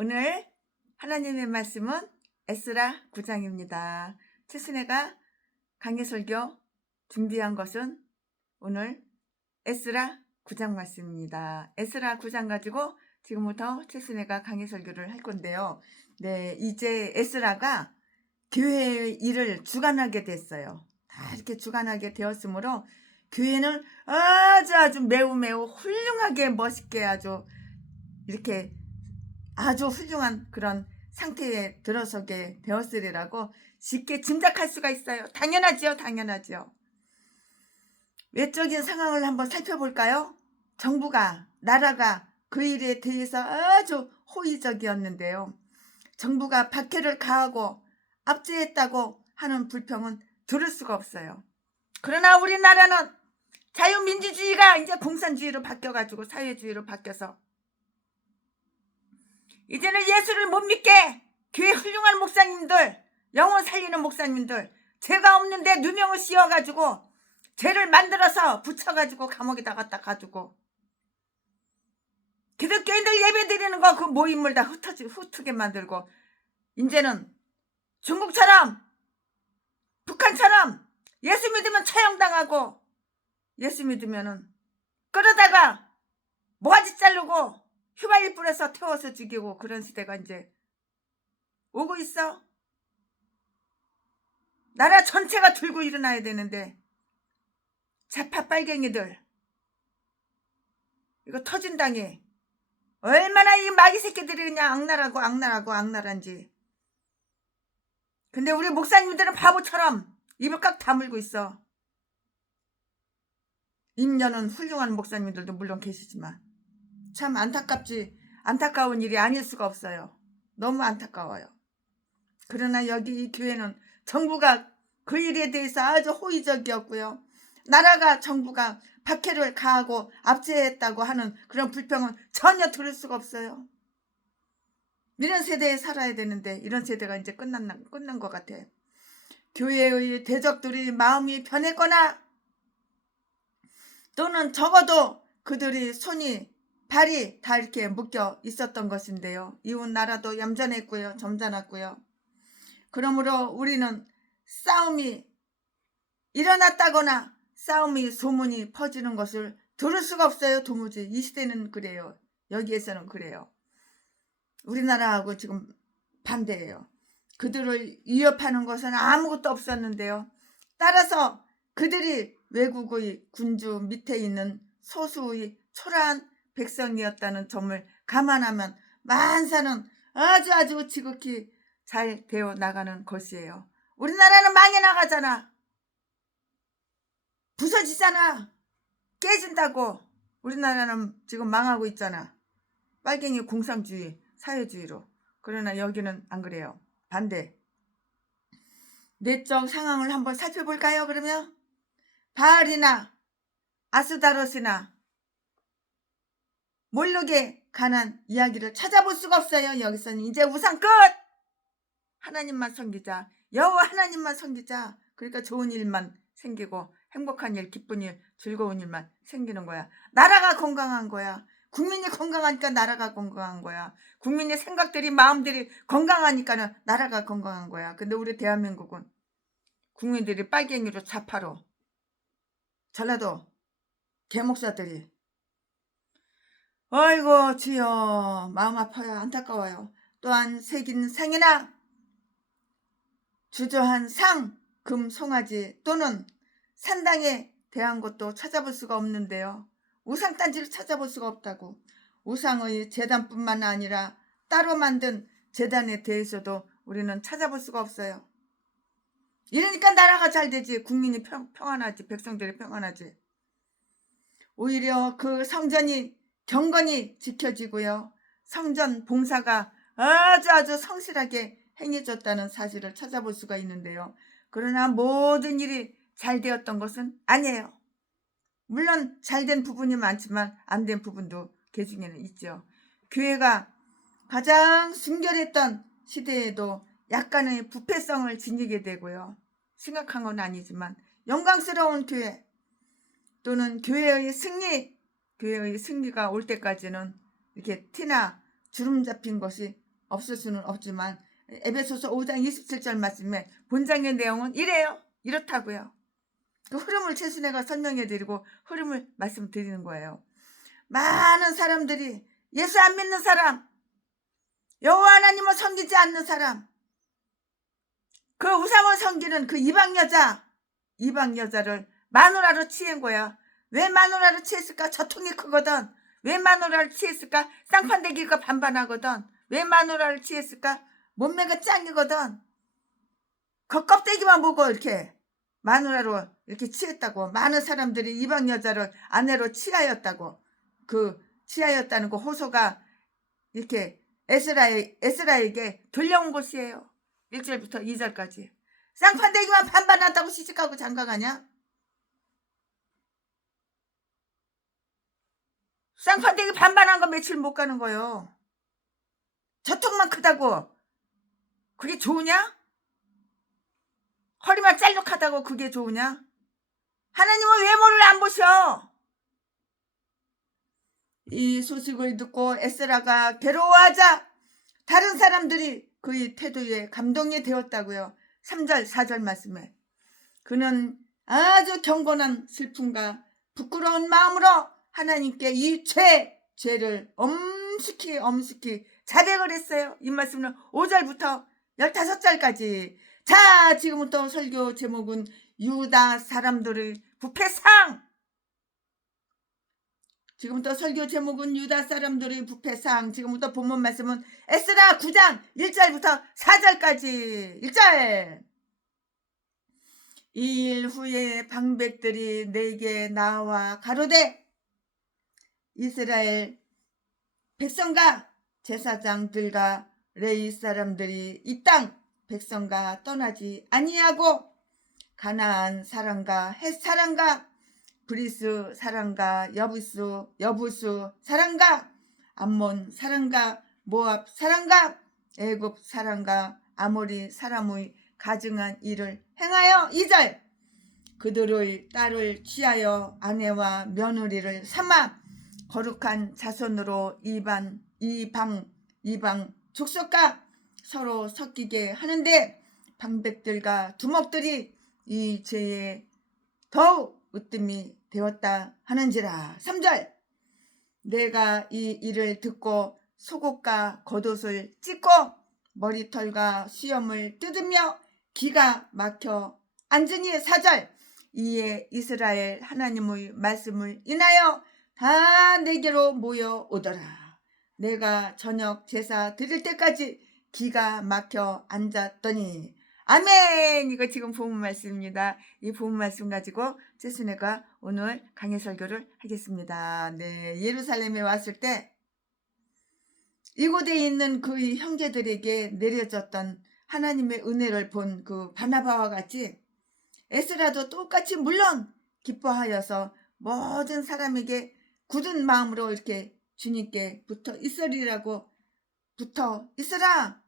오늘 하나님의 말씀은 에스라 9장입니다. 최순애가 강해설교 준비한 것은 오늘 에스라 9장 말씀입니다. 에스라 9장 가지고 지금부터 최순애가 강해설교를 할 건데요. 네, 이제 에스라가 교회의 일을 주관하게 됐어요. 다 이렇게 주관하게 되었으므로 교회는 아주 매우 훌륭하게 멋있게 아주 이렇게 아주 훌륭한 그런 상태에 들어서게 되었으리라고 쉽게 짐작할 수가 있어요. 당연하지요. 외적인 상황을 한번 살펴볼까요? 정부가, 나라가 그 일에 대해서 아주 호의적이었는데요. 정부가 박해를 가하고 압제했다고 하는 불평은 들을 수가 없어요. 그러나 우리나라는 자유민주주의가 이제 공산주의로 바뀌어가지고 사회주의로 바뀌어서 이제는 예수를 못 믿게 교회 훌륭한 목사님들, 영혼 살리는 목사님들, 죄가 없는데 누명을 씌워가지고 죄를 만들어서 붙여가지고 감옥에다 갖다 가지고 기독교인들 예배드리는 거 그 모임을 다 흩게 만들고 이제는 중국처럼 북한처럼 예수 믿으면 처형당하고 예수 믿으면은 끌어다가 모가지 자르고 휘발유 뿌려서 태워서 죽이고 그런 시대가 이제 오고 있어. 나라 전체가 들고 일어나야 되는데 좌파 빨갱이들 이거 터진당해. 얼마나 이 마귀 새끼들이 그냥 악랄한지. 근데 우리 목사님들은 바보처럼 입을 꽉 다물고 있어. 인연은 훌륭한 목사님들도 물론 계시지만 참 안타까운 일이 아닐 수가 없어요. 너무 안타까워요. 그러나 여기 이 교회는 정부가 그 일에 대해서 아주 호의적이었고요. 나라가 정부가 박해를 가하고 압제했다고 하는 그런 불평은 전혀 들을 수가 없어요. 이런 세대에 살아야 되는데 이런 세대가 이제 끝난 것 같아. 교회의 대적들이 마음이 변했거나 또는 적어도 그들이 손이 발이 다 이렇게 묶여 있었던 것인데요. 이웃 나라도 얌전했고요. 점잖았고요. 그러므로 우리는 싸움이 일어났다거나 싸움이 소문이 퍼지는 것을 들을 수가 없어요. 도무지 이 시대는 그래요. 여기에서는 그래요. 우리나라하고 지금 반대예요. 그들을 위협하는 것은 아무것도 없었는데요. 따라서 그들이 외국의 군주 밑에 있는 소수의 초라한 백성이었다는 점을 감안하면 만사는 아주 지극히 잘 되어 나가는 것이에요. 우리나라는 망해 나가잖아. 부서지잖아. 깨진다고. 우리나라는 지금 망하고 있잖아. 빨갱이 공산주의, 사회주의로. 그러나 여기는 안 그래요. 반대. 내적 상황을 한번 살펴볼까요? 그러면 바알이나 아스다롯이나 몰록에 관한 이야기를 찾아볼 수가 없어요. 여기서는 이제 우상 끝! 하나님만 섬기자. 여호와 하나님만 섬기자. 그러니까 좋은 일만 생기고 행복한 일, 기쁜 일, 즐거운 일만 생기는 거야. 나라가 건강한 거야. 국민이 건강하니까 나라가 건강한 거야. 국민의 생각들이 마음들이 건강하니까 나라가 건강한 거야. 근데 우리 대한민국은 국민들이 빨갱이로 좌파로 전라도 개목사들이 아이고 주여 마음 아파요. 안타까워요. 또한 새긴 상이나 주저한 상, 금, 송아지 또는 산당에 대한 것도 찾아볼 수가 없는데요. 우상단지를 찾아볼 수가 없다고. 우상의 제단뿐만 아니라 따로 만든 제단에 대해서도 우리는 찾아볼 수가 없어요. 이러니까 나라가 잘 되지. 국민이 평안하지. 백성들이 평안하지. 오히려 그 성전이 경건히 지켜지고요. 성전 봉사가 아주 성실하게 행해졌다는 사실을 찾아볼 수가 있는데요. 그러나 모든 일이 잘 되었던 것은 아니에요. 물론 잘된 부분이 많지만 안 된 부분도 그 중에는 있죠. 교회가 가장 순결했던 시대에도 약간의 부패성을 지니게 되고요. 심각한 건 아니지만 영광스러운 교회 또는 교회의 승리가 올 때까지는 이렇게 티나 주름 잡힌 것이 없을 수는 없지만 에베소서 5장 27절 말씀에 본장의 내용은 이래요. 이렇다고요. 그 흐름을 최순애가 설명해드리고 흐름을 말씀드리는 거예요. 많은 사람들이 예수 안 믿는 사람, 여호와 하나님을 섬기지 않는 사람, 그 우상을 섬기는 그 이방 여자를 마누라로 취한 거야. 왜 마누라로 취했을까? 저통이 크거든. 왜 마누라를 취했을까? 쌍판대기가 반반하거든. 왜 마누라를 취했을까? 몸매가 짱이거든. 그 껍데기만 보고 이렇게 마누라로 이렇게 취했다고. 많은 사람들이 이방 여자를 아내로 취하였다고. 그 취하였다는 그 호소가 이렇게 에스라에게 들려온 것이에요. 1절부터 2절까지. 쌍판대기만 반반한다고 시집가고 장가가냐? 쌍판대기 반반한 거 며칠 못 가는 거요. 저통만 크다고 그게 좋으냐? 허리만 짤룩하다고 그게 좋으냐? 하나님은 외모를 안 보셔. 이 소식을 듣고 에스라가 괴로워하자 다른 사람들이 그의 태도에 감동이 되었다고요. 3절 4절 말씀에 그는 아주 경건한 슬픔과 부끄러운 마음으로 하나님께 이 죄를 엄숙히 자백을 했어요. 이 말씀은 5절부터 15절까지. 자, 지금부터 설교 제목은 유다 사람들의 부패상. 지금부터 본문 말씀은 에스라 9장 1절부터 4절까지. 1절. 이 일 후에 방백들이 내게 나와 가로되 이스라엘 백성과 제사장들과 레위 사람들이 이 땅 백성과 떠나지 아니하고 가나안 사람과 헷 사람과 브리스 사람과 여부수 사람과 암몬 사람과 모압 사람과 애굽 사람과 아모리 사람의 가증한 일을 행하여 2절 그들의 딸을 취하여 아내와 며느리를 삼아 거룩한 자손으로 이방 족속과 서로 섞이게 하는데 방백들과 두목들이 이 죄에 더욱 으뜸이 되었다 하는지라. 3절 내가 이 일을 듣고 속옷과 겉옷을 찢고 머리털과 수염을 뜯으며 기가 막혀 앉으니. 4절 이에 이스라엘 하나님의 말씀을 인하여 다 내게로 모여오더라. 내가 저녁 제사 드릴 때까지 기가 막혀 앉았더니. 아멘. 이거 지금 본문 말씀입니다. 이 본문 말씀 가지고 최순애가 오늘 강해 설교를 하겠습니다. 네, 예루살렘에 왔을 때 이곳에 있는 그의 형제들에게 내려졌던 하나님의 은혜를 본 그 바나바와 같이 에스라도 똑같이 물론 기뻐하여서 모든 사람에게 굳은 마음으로 이렇게 주님께 붙어 있으라고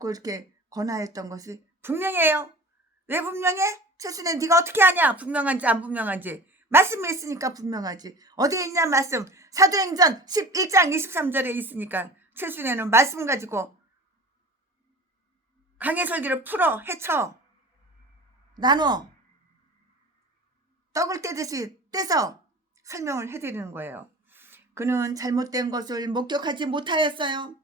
이렇게 권하였던 것이 분명해요. 왜 분명해? 최순애 네가 어떻게 아냐? 분명한지 안 분명한지. 말씀이 있으니까 분명하지. 어디에 있냐 말씀. 사도행전 11장 23절에 있으니까 최순애는 말씀 가지고 강해 설교를 풀어 헤쳐 나눠 떡을 떼듯이 떼서 설명을 해드리는 거예요. 그는 잘못된 것을 목격하지 못하였어요.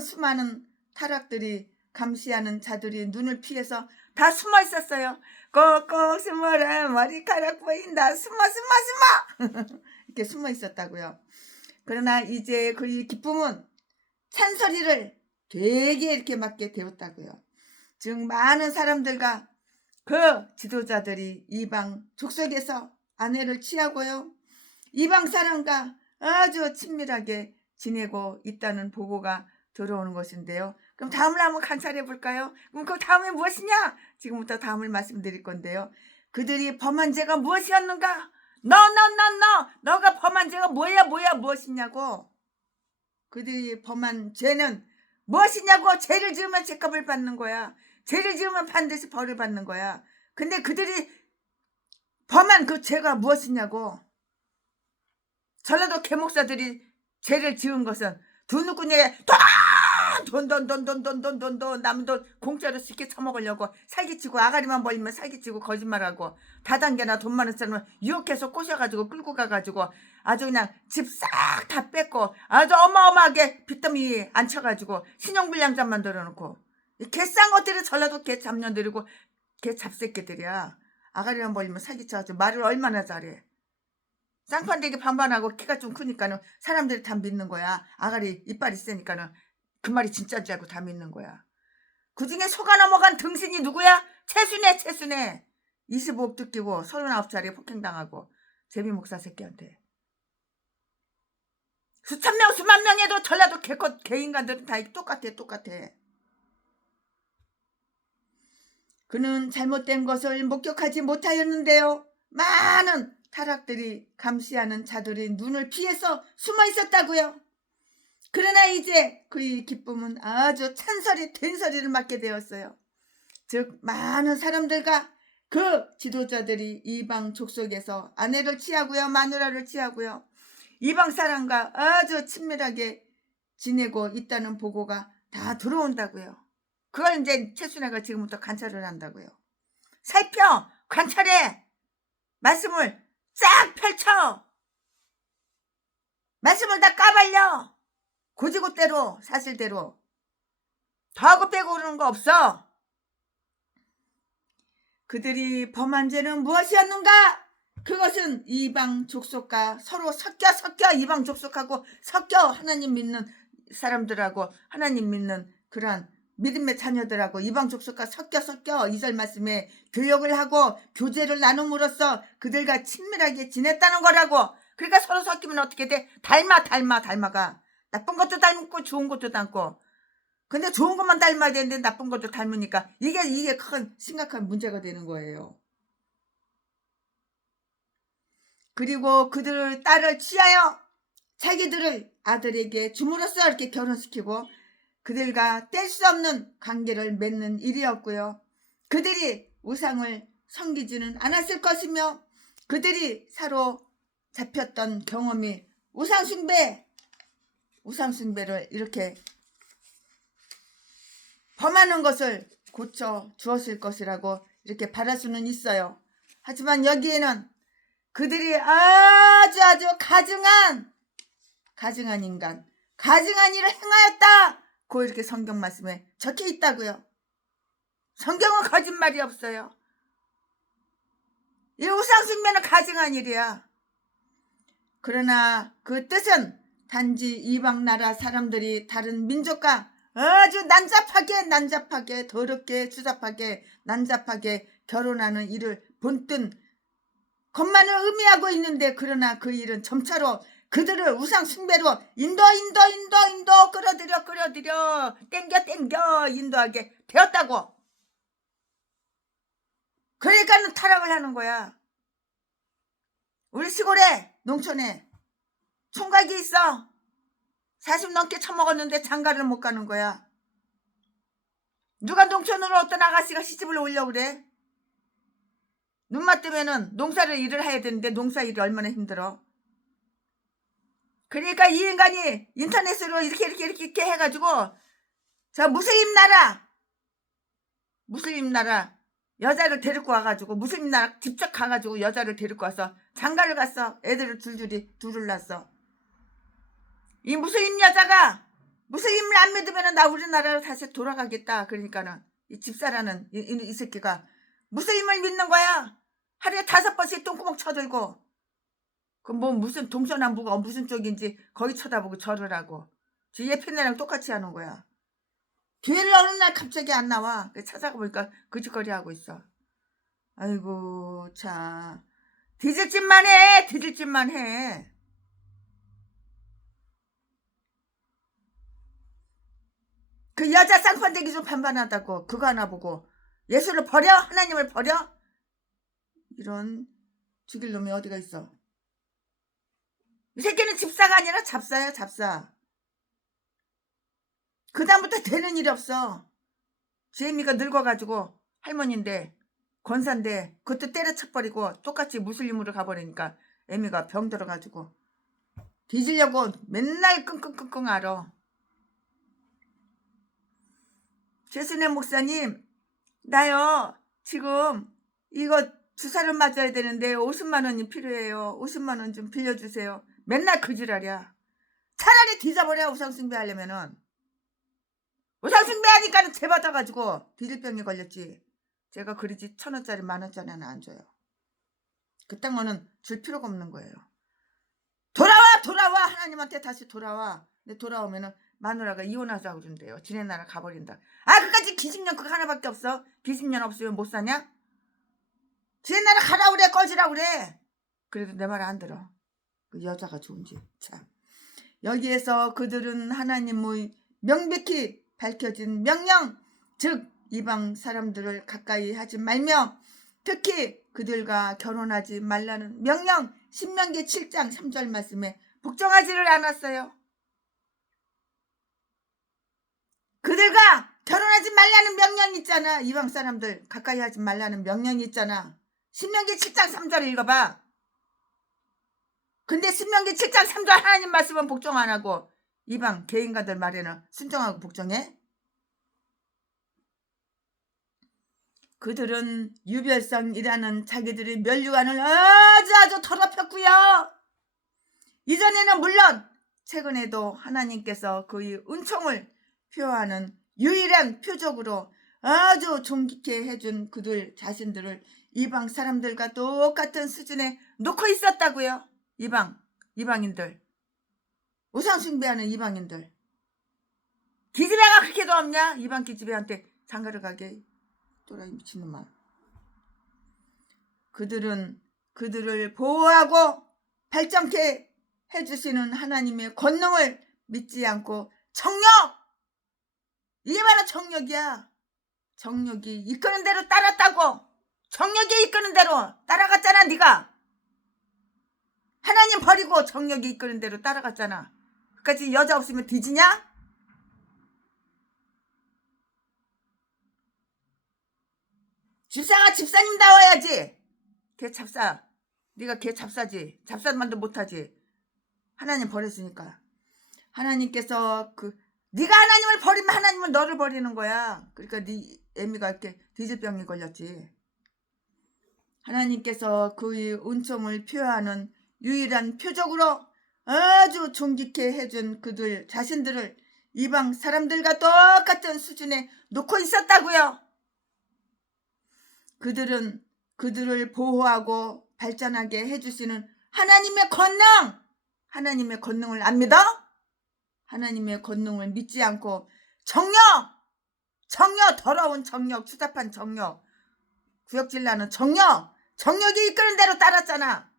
수많은 타락들이 감시하는 자들이 눈을 피해서 다 숨어 있었어요. 꼭꼭 숨어라 머리카락 보인다 숨어 이렇게 숨어 있었다고요. 그러나 이제 그의 기쁨은 찬소리를 되게 이렇게 맡게 되었다고요. 즉 많은 사람들과 그 지도자들이 이방 족속에서 아내를 취하고요. 이방 사람과 아주 친밀하게 지내고 있다는 보고가 들어오는 것인데요. 그럼 다음을 한번 관찰해 볼까요? 그럼 그 다음에 무엇이냐? 지금부터 다음을 말씀드릴 건데요. 그들이 범한 죄가 무엇이었는가? 너가 범한 죄가 무엇이냐고. 그들이 범한 죄는 무엇이냐고. 죄를 지으면 죄값을 받는 거야. 죄를 지으면 반드시 벌을 받는 거야. 근데 그들이 범한 그 죄가 무엇이냐고. 전라도 개목사들이 죄를 지은 것은 두 누구냐에 돈 남은 돈 공짜로 쉽게 처먹으려고 사기치고 아가리만 벌리면 사기치고 거짓말하고 다단계나 돈 많은 사람은 유혹해서 꼬셔가지고 끌고 가가지고 아주 그냥 집 싹 다 뺏고 아주 어마어마하게 빚더미 앉혀가지고 신용불량자 만들어놓고 개쌍어들이 전라도 개 잡년들이고 개 잡새끼들이야. 아가리만 벌리면 사기쳐가지고 말을 얼마나 잘해. 쌍판대기 반반하고 키가 좀 크니까는 사람들이 다 믿는 거야. 아가리 이빨이 세니까는 그 말이 진짜인 줄 알고 다 믿는 거야. 그중에 속아 넘어간 등신이 누구야? 최순애. 25억 뜯기고 39살에 폭행당하고 제비 목사 새끼한테. 수천 명 수만 명에도 전라도 개인간들은 다 똑같아. 그는 잘못된 것을 목격하지 못하였는데요. 많은 타락들이 감시하는 자들이 눈을 피해서 숨어 있었다고요. 그러나 이제 그의 기쁨은 아주 찬설이 된소리를 맞게 되었어요. 즉 많은 사람들과 그 지도자들이 이방 족속에서 아내를 취하고요, 마누라를 취하고요, 이방 사람과 아주 친밀하게 지내고 있다는 보고가 다 들어온다고요. 그걸 이제 최순애가 지금부터 관찰을 한다고요. 살펴, 관찰해, 말씀을 쫙 펼쳐, 말씀을 다 까발려, 고지고대로 사실대로 더하고 빼고 그러는 거 없어. 그들이 범한 죄는 무엇이었는가? 그것은 이방 족속과 서로 섞여 이방 족속하고 섞여 하나님 믿는 사람들하고 하나님 믿는 그러한 믿음의 자녀들하고 이방 족속과 섞여 2절 말씀에 교역을 하고 교제를 나눔으로써 그들과 친밀하게 지냈다는 거라고. 그러니까 서로 섞이면 어떻게 돼? 닮아가. 나쁜 것도 닮고 좋은 것도 닮고. 근데 좋은 것만 닮아야 되는데 나쁜 것도 닮으니까 이게 큰 심각한 문제가 되는 거예요. 그리고 그들을 딸을 취하여 자기들을 아들에게 줌으로써 이렇게 결혼시키고 그들과 뗄 수 없는 관계를 맺는 일이었고요. 그들이 우상을 섬기지는 않았을 것이며 그들이 서로 잡혔던 경험이 우상숭배를 이렇게 범하는 것을 고쳐 주었을 것이라고 이렇게 바랄 수는 있어요. 하지만 여기에는 그들이 아주 가증한 인간, 가증한 일을 행하였다고 이렇게 성경 말씀에 적혀 있다고요. 성경은 거짓말이 없어요. 이 우상숭배는 가증한 일이야. 그러나 그 뜻은 단지 이방 나라 사람들이 다른 민족과 아주 난잡하게 더럽게 추잡하게 난잡하게 결혼하는 일을 본뜬 것만을 의미하고 있는데, 그러나 그 일은 점차로 그들을 우상 숭배로 인도 끌어들여 땡겨 인도하게 되었다고. 그러니까는 타락을 하는 거야. 우리 시골에 농촌에 총각이 있어. 40 넘게 처먹었는데 장가를 못 가는 거야. 누가 농촌으로 어떤 아가씨가 시집을 오려고 그래? 눈 맞으면은 농사를 일을 해야 되는데 농사 일이 얼마나 힘들어. 그러니까 이 인간이 인터넷으로 이렇게 해가지고 저 무슬림 나라 여자를 데리고 와가지고 무슬림 나라 직접 가가지고 여자를 데리고 와서 장가를 갔어. 애들을 둘을 낳았어. 이 무슬림 여자가 무슬림을 안 믿으면 나 우리나라로 다시 돌아가겠다. 그러니까는 이 집사라는 이 새끼가 무슬림을 믿는 거야. 하루에 5번씩 똥구멍 쳐들고 그 뭐 무슨 동서남북가 무슨 쪽인지 거기 쳐다보고 절을 하고 저 예편네랑 똑같이 하는 거야. 교회를 어느 날 갑자기 안 나와. 찾아가 보니까 거짓거리 하고 있어. 아이고 참 뒤질 짓만 해. 그 여자 쌍판대기 좀 반반하다고 그거 하나 보고 예수를 버려? 하나님을 버려? 이런 죽일 놈이 어디가 있어. 이 새끼는 집사가 아니라 잡사야, 잡사. 그 다음부터 되는 일이 없어. 제이미가 늙어가지고 할머니인데 권사인데 그것도 때려쳐버리고 똑같이 무슬림으로 가버리니까 애미가 병 들어가지고 뒤지려고 맨날 끙끙끙끙 앓아. 최순애 목사님, 나요 지금 이거 주사를 맞아야 되는데 50만 원이 필요해요. 50만 원 좀 빌려주세요. 맨날 그 지랄이야. 차라리 뒤져버려. 우상숭배 하려면은. 우상숭배 하니까는 죄 받아가지고 뒤질병에 걸렸지. 제가 그러지 1,000원짜리 10,000원짜리는 안 줘요. 그딴 거는 줄 필요가 없는 거예요. 돌아와 하나님한테 다시 돌아와. 근데 돌아오면은 마누라가 이혼하자고 준대요. 지네 나라 가버린다. 그까지 기집년 그거 하나밖에 없어. 기집년 없으면 못 사냐? 지네 나라 가라 그래. 꺼지라 그래. 그래도 내 말 안 들어. 그 여자가 좋은지 참. 여기에서 그들은 하나님의 명백히 밝혀진 명령, 즉 이방 사람들을 가까이 하지 말며 특히 그들과 결혼하지 말라는 명령, 신명기 7장 3절 말씀에 복종하지를 않았어요. 그들과 결혼하지 말라는 명령이 있잖아. 이방 사람들 가까이 하지 말라는 명령이 있잖아. 신명기 7장 3절 읽어봐. 근데 신명기 7장 3절 하나님 말씀은 복종 안 하고 이방 개인가들 말에는 순종하고 복종해? 그들은 유별성이라는 자기들의 면류관을 아주 더럽혔고요. 이전에는 물론 최근에도 하나님께서 그의 은총을 표하는 유일한 표적으로 아주 존귀케 해준 그들 자신들을 이방 사람들과 똑같은 수준에 놓고 있었다고요. 이방인들, 우상 숭배하는 이방인들. 기집애가 그렇게도 없냐? 이방 기집애한테 장가를 가게. 또라이 미친놈아. 그들을 보호하고 발전케 해주시는 하나님의 권능을 믿지 않고 정욕! 이게 바로 정욕이야. 정욕이 이끄는 대로 따랐다고. 정욕이 이끄는 대로 따라갔잖아. 네가 하나님 버리고 정욕이 이끄는 대로 따라갔잖아. 그까지 여자 없으면 뒤지냐? 집사가 집사님다워야지. 걔 잡사. 네가 걔 잡사지. 잡사만도 못하지. 하나님 버렸으니까. 하나님께서 네가 하나님을 버리면 하나님은 너를 버리는 거야. 그러니까 네 애미가 이렇게 뒤질병이 걸렸지. 하나님께서 그의 은총을 표하는 유일한 표적으로 아주 존귀케 해준 그들 자신들을 이방 사람들과 똑같은 수준에 놓고 있었다고요. 그들을 보호하고 발전하게 해주시는 하나님의 권능을 안 믿어? 하나님의 권능을 믿지 않고 정욕, 더러운 정욕, 추잡한 정욕, 구역질 나는 정욕이 이끄는 대로 따랐잖아.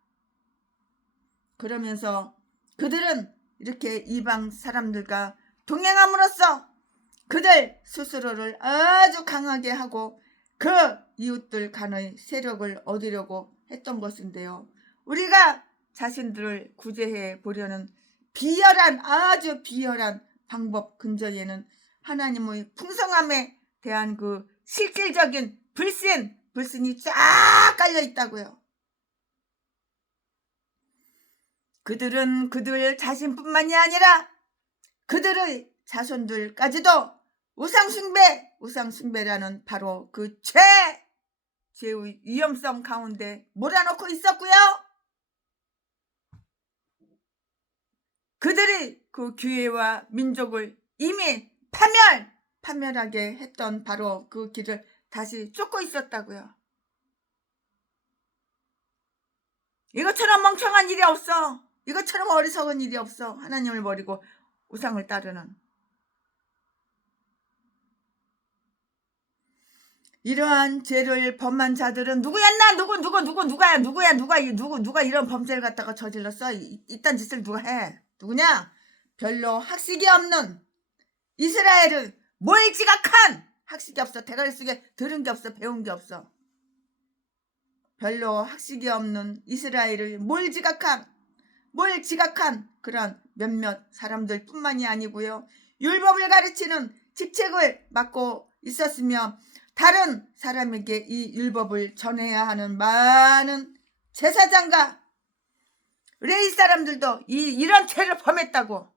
그러면서 그들은 이렇게 이방 사람들과 동행함으로써 그들 스스로를 아주 강하게 하고 그 이웃들 간의 세력을 얻으려고 했던 것인데요. 우리가 자신들을 구제해 보려는 아주 비열한 방법 근저에는 하나님의 풍성함에 대한 그 실질적인 불신이 쫙 깔려 있다고요. 그들은 그들 자신뿐만이 아니라 그들의 자손들까지도 우상숭배라는 바로 그 죄의 위험성 가운데 몰아넣고 있었고요. 그들이 그 교회와 민족을 이미 파멸하게 했던 바로 그 길을 다시 쫓고 있었다고요. 이것처럼 멍청한 일이 없어. 이것처럼 어리석은 일이 없어. 하나님을 버리고 우상을 따르는. 이러한 죄를 범한 자들은 누구였나? 누가 이런 범죄를 갖다가 저질렀어? 이딴 짓을 누가 해? 누구냐? 별로 학식이 없는 이스라엘은 몰지각한 학식이 없어. 대가리 속에 들은 게 없어. 배운 게 없어. 별로 학식이 없는 이스라엘을 몰지각한 그런 몇몇 사람들 뿐만이 아니고요. 율법을 가르치는 직책을 맡고 있었으며 다른 사람에게 이 율법을 전해야 하는 많은 제사장과 레위 사람들도 이런 죄를 범했다고.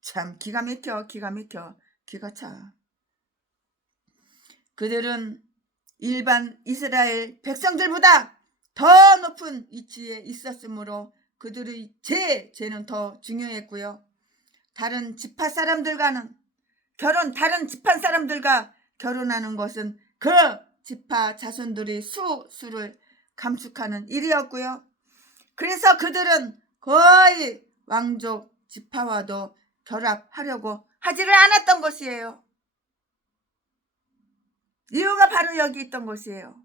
참 기가 막혀. 기가 차. 그들은 일반 이스라엘 백성들보다 더 높은 위치에 있었으므로 그들의 죄는 더 중요했고요. 다른 지파 사람들과는 다른 지파 사람들과 결혼하는 것은 그 지파 자손들의 수를 감축하는 일이었고요. 그래서 그들은 거의 왕족 지파와도 결합하려고 하지를 않았던 것이에요. 이유가 바로 여기 있던 것이에요.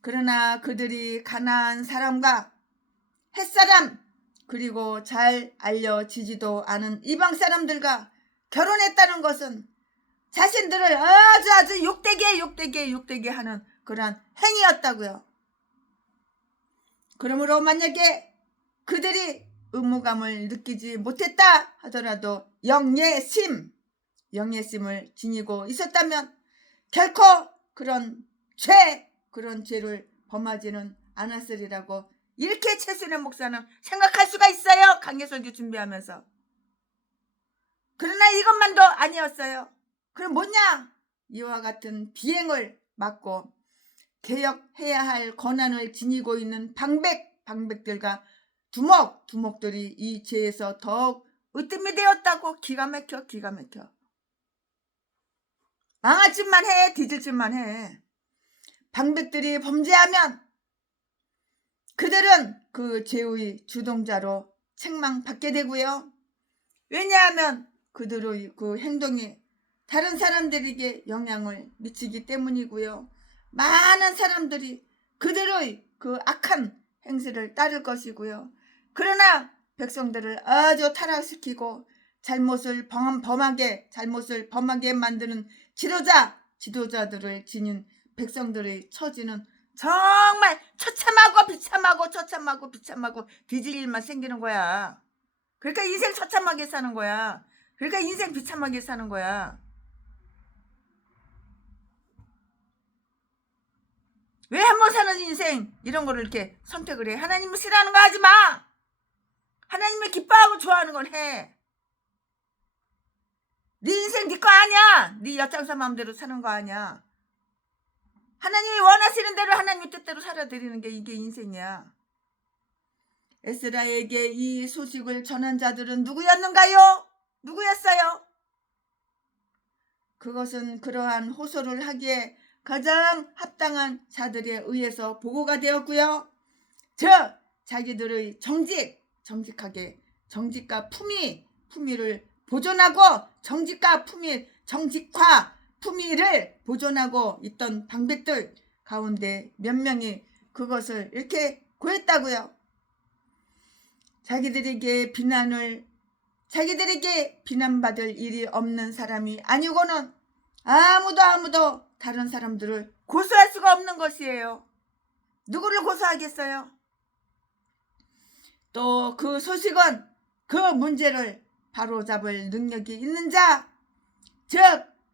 그러나 그들이 가나안 사람과 햇사람 그리고 잘 알려지지도 않은 이방 사람들과 결혼했다는 것은 자신들을 아주 욕되게 하는 그러한 행위였다고요. 그러므로 만약에 그들이 의무감을 느끼지 못했다 하더라도 영예심을 지니고 있었다면 결코 그런 죄를 범하지는 않았으리라고 이렇게 최순의 목사는 생각할 수가 있어요. 강해설교 준비하면서. 그러나 이것만도 아니었어요. 그럼 뭐냐? 이와 같은 비행을 막고 개혁해야 할 권한을 지니고 있는 방백들과 두목들이 이 죄에서 더욱 으뜸이 되었다고. 기가 막혀. 망할 짓만 해, 뒤질 짓만 해. 방백들이 범죄하면 그들은 그 죄의 주동자로 책망받게 되고요. 왜냐하면 그들의 그 행동이 다른 사람들에게 영향을 미치기 때문이고요. 많은 사람들이 그들의 그 악한 행실을 따를 것이고요. 그러나 백성들을 아주 타락시키고 잘못을 범하게 만드는 지도자들을 지닌 백성들의 처지는 정말 처참하고 뒤질 일만 생기는 거야. 그러니까 인생 처참하게 사는 거야. 그러니까 인생 비참하게 사는 거야. 왜 한 번 사는 인생 이런 거를 이렇게 선택을 해? 하나님을 싫어하는 거 하지 마. 하나님을 기뻐하고 좋아하는 건 해. 네 인생 네 거 아니야. 네 엿장사 마음대로 사는 거 아니야. 하나님이 원하시는 대로 하나님의 뜻대로 살아드리는 게 이게 인생이야. 에스라에게 이 소식을 전한 자들은 누구였는가요? 누구였어요? 그것은 그러한 호소를 하기에 가장 합당한 자들에 의해서 보고가 되었고요. 자기들의 정직과 품위를 보존하고 정직과 품위를 보존하고 있던 방백들 가운데 몇 명이 그것을 이렇게 고했다고요. 자기들에게 비난받을 일이 없는 사람이 아니고는 아무도 다른 사람들을 고소할 수가 없는 것이에요. 누구를 고소하겠어요? 또 그 소식은 그 문제를 바로잡을 능력이 있는 자, 즉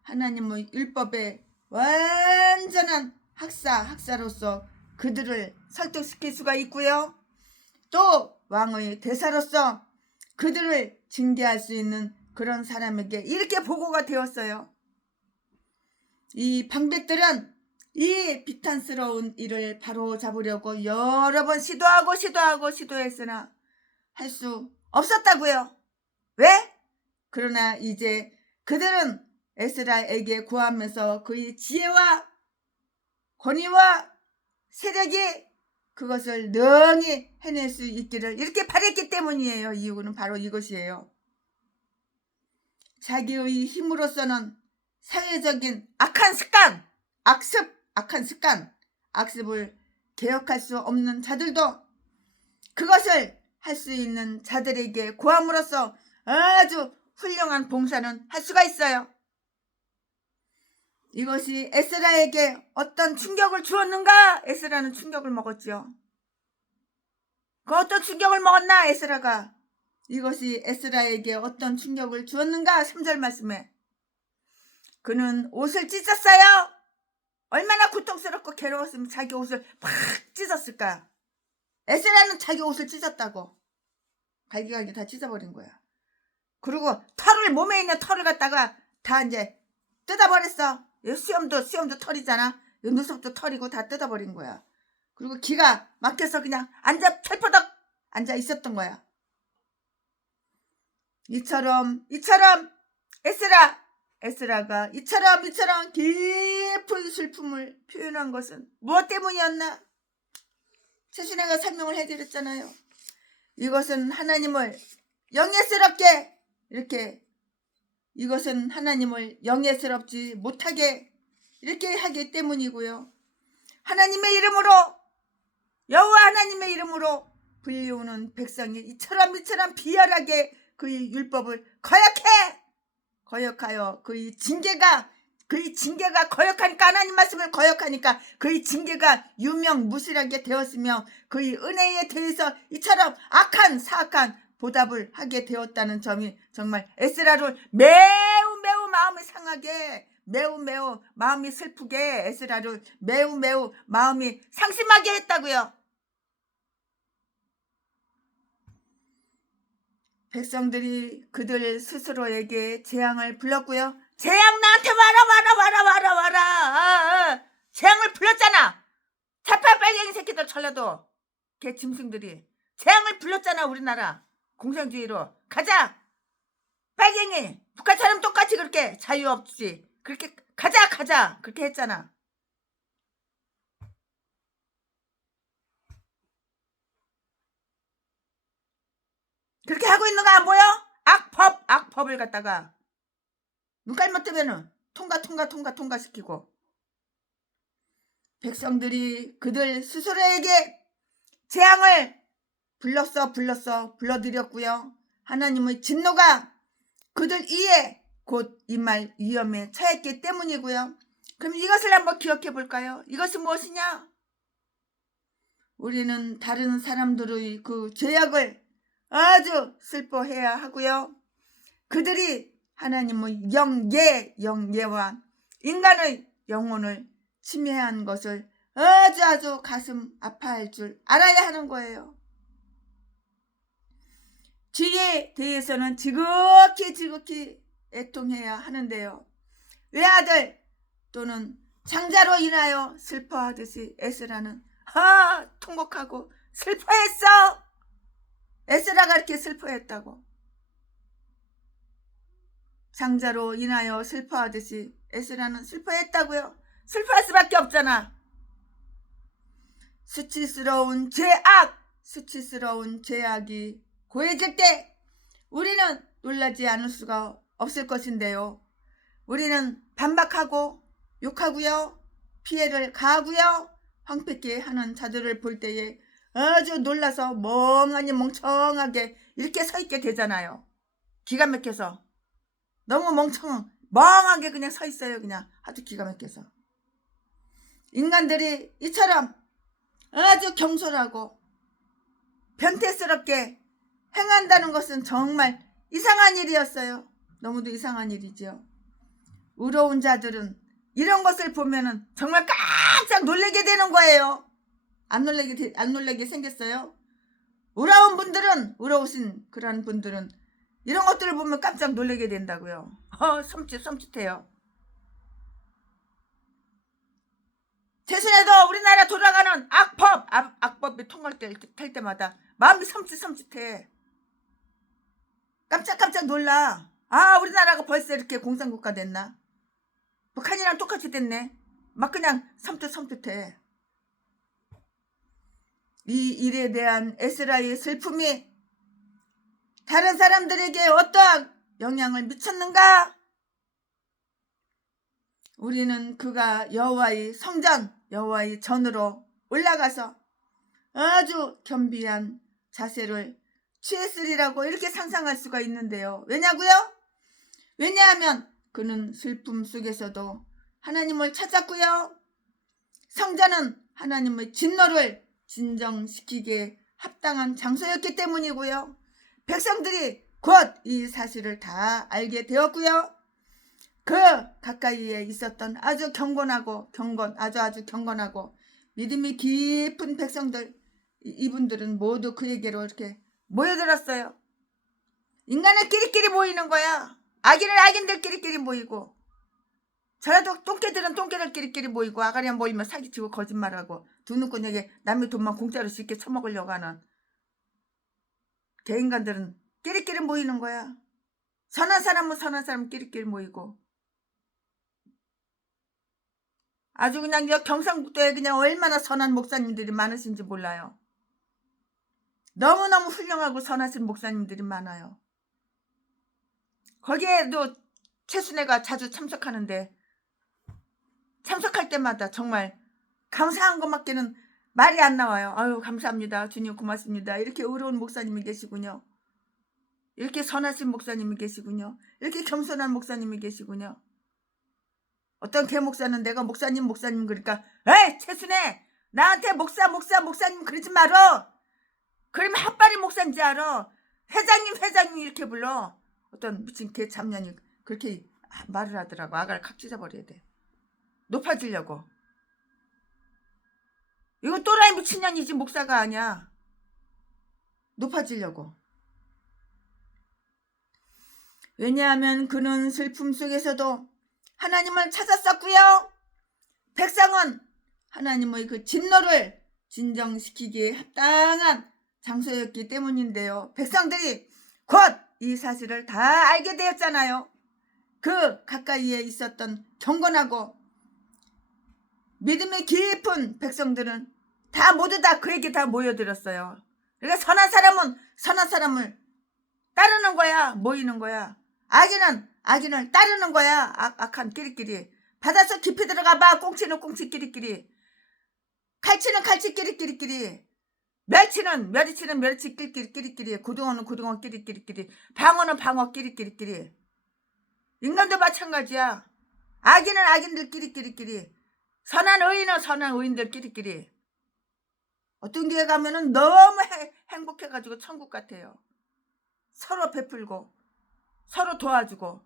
하나님의 율법의 완전한 학사로서 그들을 설득시킬 수가 있고요. 또 왕의 대사로서 그들을 징계할 수 있는 그런 사람에게 이렇게 보고가 되었어요. 이 방백들은 이 비탄스러운 일을 바로잡으려고 여러 번 시도했으나 할 수 없었다고요. 왜? 그러나 이제 그들은 에스라에게 구하면서 그의 지혜와 권위와 세력이 그것을 능히 해낼 수 있기를 이렇게 바랬기 때문이에요. 이유는 바로 이것이에요. 자기의 힘으로서는 사회적인 악습을 개혁할 수 없는 자들도 그것을 할 수 있는 자들에게 구함으로써 아주 훌륭한 봉사는 할 수가 있어요. 이것이 에스라에게 어떤 충격을 주었는가? 에스라는 충격을 먹었죠. 그 어떤 충격을 먹었나? 에스라가. 이것이 에스라에게 어떤 충격을 주었는가? 3절 말씀에 그는 옷을 찢었어요. 얼마나 고통스럽고 괴로웠으면 자기 옷을 팍 찢었을까? 에스라는 자기 옷을 찢었다고. 갈기갈기 다 찢어버린 거야. 그리고 몸에 있는 털을 갖다가 다 이제 뜯어버렸어. 수염도 털이잖아. 눈썹도 털이고 다 뜯어버린 거야. 그리고 기가 막혀서 그냥 펼퍼덕 앉아 있었던 거야. 이처럼 에스라가 이처럼 깊은 슬픔을 표현한 것은 무엇 때문이었나? 최신애가 설명을 해드렸잖아요. 이것은 하나님을 영예스럽게 이것은 하나님을 영예스럽지 못하게 이렇게 하기 때문이고요. 하나님의 이름으로, 여호와 하나님의 이름으로 불리우는 백성이 이처럼 비열하게 그의 율법을 거역하여 그의 징계가 거역하니까, 하나님 말씀을 거역하니까 그의 징계가 유명무실하게 되었으며 그의 은혜에 대해서 이처럼 사악한 보답을 하게 되었다는 점이 정말 에스라를 매우 마음이 상하게, 매우 마음이 슬프게, 에스라를 매우 마음이 상심하게 했다고요. 백성들이 그들 스스로에게 재앙을 불렀고요. 재앙 나한테 와라. 재앙을 불렀잖아. 자파 빨갱이 새끼들 철려도 걔 짐승들이 재앙을 불렀잖아. 우리나라 공산주의로 가자. 빨갱이 북한처럼 똑같이 그렇게 자유 없이 그렇게 가자 그렇게 했잖아. 그렇게 하고 있는 거 안 보여? 악법을 갖다가 눈깔만 뜨면은 통과시키고, 백성들이 그들 스스로에게 재앙을 불러들였고요. 하나님의 진노가 그들 이에 곧 임할 위험에 처했기 때문이고요. 그럼 이것을 한번 기억해 볼까요? 이것은 무엇이냐? 우리는 다른 사람들의 그 죄악을 아주 슬퍼해야 하고요. 그들이 하나님의 영예와 인간의 영혼을 침해한 것을 아주 가슴 아파할 줄 알아야 하는 거예요. 죄에 대해서는 지극히 애통해야 하는데요. 외아들 또는 장자로 인하여 슬퍼하듯이 에스라는 통곡하고 슬퍼했어. 에스라가 이렇게 슬퍼했다고. 장자로 인하여 슬퍼하듯이 에스라는 슬퍼했다고요. 슬퍼할 수밖에 없잖아. 수치스러운 죄악이 고해질 때 우리는 놀라지 않을 수가 없을 것인데요. 우리는 반박하고 욕하고요. 피해를 가하고요. 황폐케 하는 자들을 볼 때에 아주 놀라서 멍청하게 이렇게 서 있게 되잖아요. 기가 막혀서. 너무 멍하게 그냥 서 있어요. 그냥 아주 기가 막혀서. 인간들이 이처럼 아주 경솔하고 변태스럽게 행한다는 것은 정말 이상한 일이었어요. 너무도 이상한 일이죠. 의로운 자들은 이런 것을 보면은 정말 깜짝 놀라게 되는 거예요. 안 놀라게 생겼어요. 의로우신 그런 분들은 이런 것들을 보면 깜짝 놀라게 된다고요. 섬찟해요. 대신에도 우리나라 돌아가는 악법이 통할 때마다 마음이 섬찟해. 깜짝 놀라. 우리나라가 벌써 이렇게 공산국가 됐나? 북한이랑 똑같이 됐네. 막 그냥 섬찟해. 이 일에 대한 에스라의 슬픔이 다른 사람들에게 어떠한 영향을 미쳤는가? 우리는 그가 여호와의 성전, 여호와의 전으로 올라가서 아주 겸비한 자세를 취했으리라고 이렇게 상상할 수가 있는데요. 왜냐하면 그는 슬픔 속에서도 하나님을 찾았고요. 성전은 하나님의 진노를 진정시키기에 합당한 장소였기 때문이고요. 백성들이 곧 이 사실을 다 알게 되었고요. 그 가까이에 있었던 아주 경건하고 믿음이 깊은 백성들, 이분들은 모두 그에게로 이렇게 모여들었어요. 인간은 끼리끼리 모이는 거야. 악인들끼리 모이고, 저라도 똥개들은 똥개들끼리 모이고 아가리만 모이면 사기치고 거짓말하고 두 눈꺼내게 남의 돈만 공짜로 쉽게 처먹으려고 하는 대인간들은 끼리끼리 모이는 거야. 선한 사람은 선한 사람 끼리끼리 모이고. 아주 그냥 경상북도에 그냥 얼마나 선한 목사님들이 많으신지 몰라요. 너무너무 훌륭하고 선하신 목사님들이 많아요. 거기에도 최순애가 자주 참석하는데 참석할 때마다 정말 감사한 것밖에는 말이 안 나와요. 아유 감사합니다. 주님 고맙습니다. 이렇게 의로운 목사님이 계시군요. 이렇게 선하신 목사님이 계시군요. 이렇게 겸손한 목사님이 계시군요. 어떤 개 목사는 내가 목사님 그러니까 에이 최순애 나한테 목사님 그러지 말어. 그러면 핫바리 목사인지 알아. 회장님 이렇게 불러. 어떤 미친 개 잡년이 그렇게 말을 하더라고. 아가를 칵 찢어버려야 돼. 높아지려고. 이거 또라이 미친년이지 목사가 아니야. 높아지려고. 왜냐하면 그는 슬픔 속에서도 하나님을 찾았었고요. 백성은 하나님의 그 진노를 진정시키기에 합당한 장소였기 때문인데요. 백성들이 곧 이 사실을 다 알게 되었잖아요. 그 가까이에 있었던 경건하고 믿음이 깊은 백성들은 다 모두 다 그에게 다 모여들었어요. 그러니까 선한 사람은 선한 사람을 따르는 거야. 모이는 거야. 악인을 따르는 거야. 악한 끼리끼리. 바닷속 깊이 들어가봐. 꽁치는 꽁치 끼리끼리. 칼치는 칼치 끼리끼리. 멸치는 멸치 끼리끼리. 고등어는 고등어 끼리끼리. 방어는 방어 끼리끼리. 인간도 마찬가지야. 악인은 악인들 끼리끼리. 선한 의인은 선한 의인들 끼리끼리. 어떤 교회 가면은 너무 행복해가지고 천국 같아요. 서로 베풀고 서로 도와주고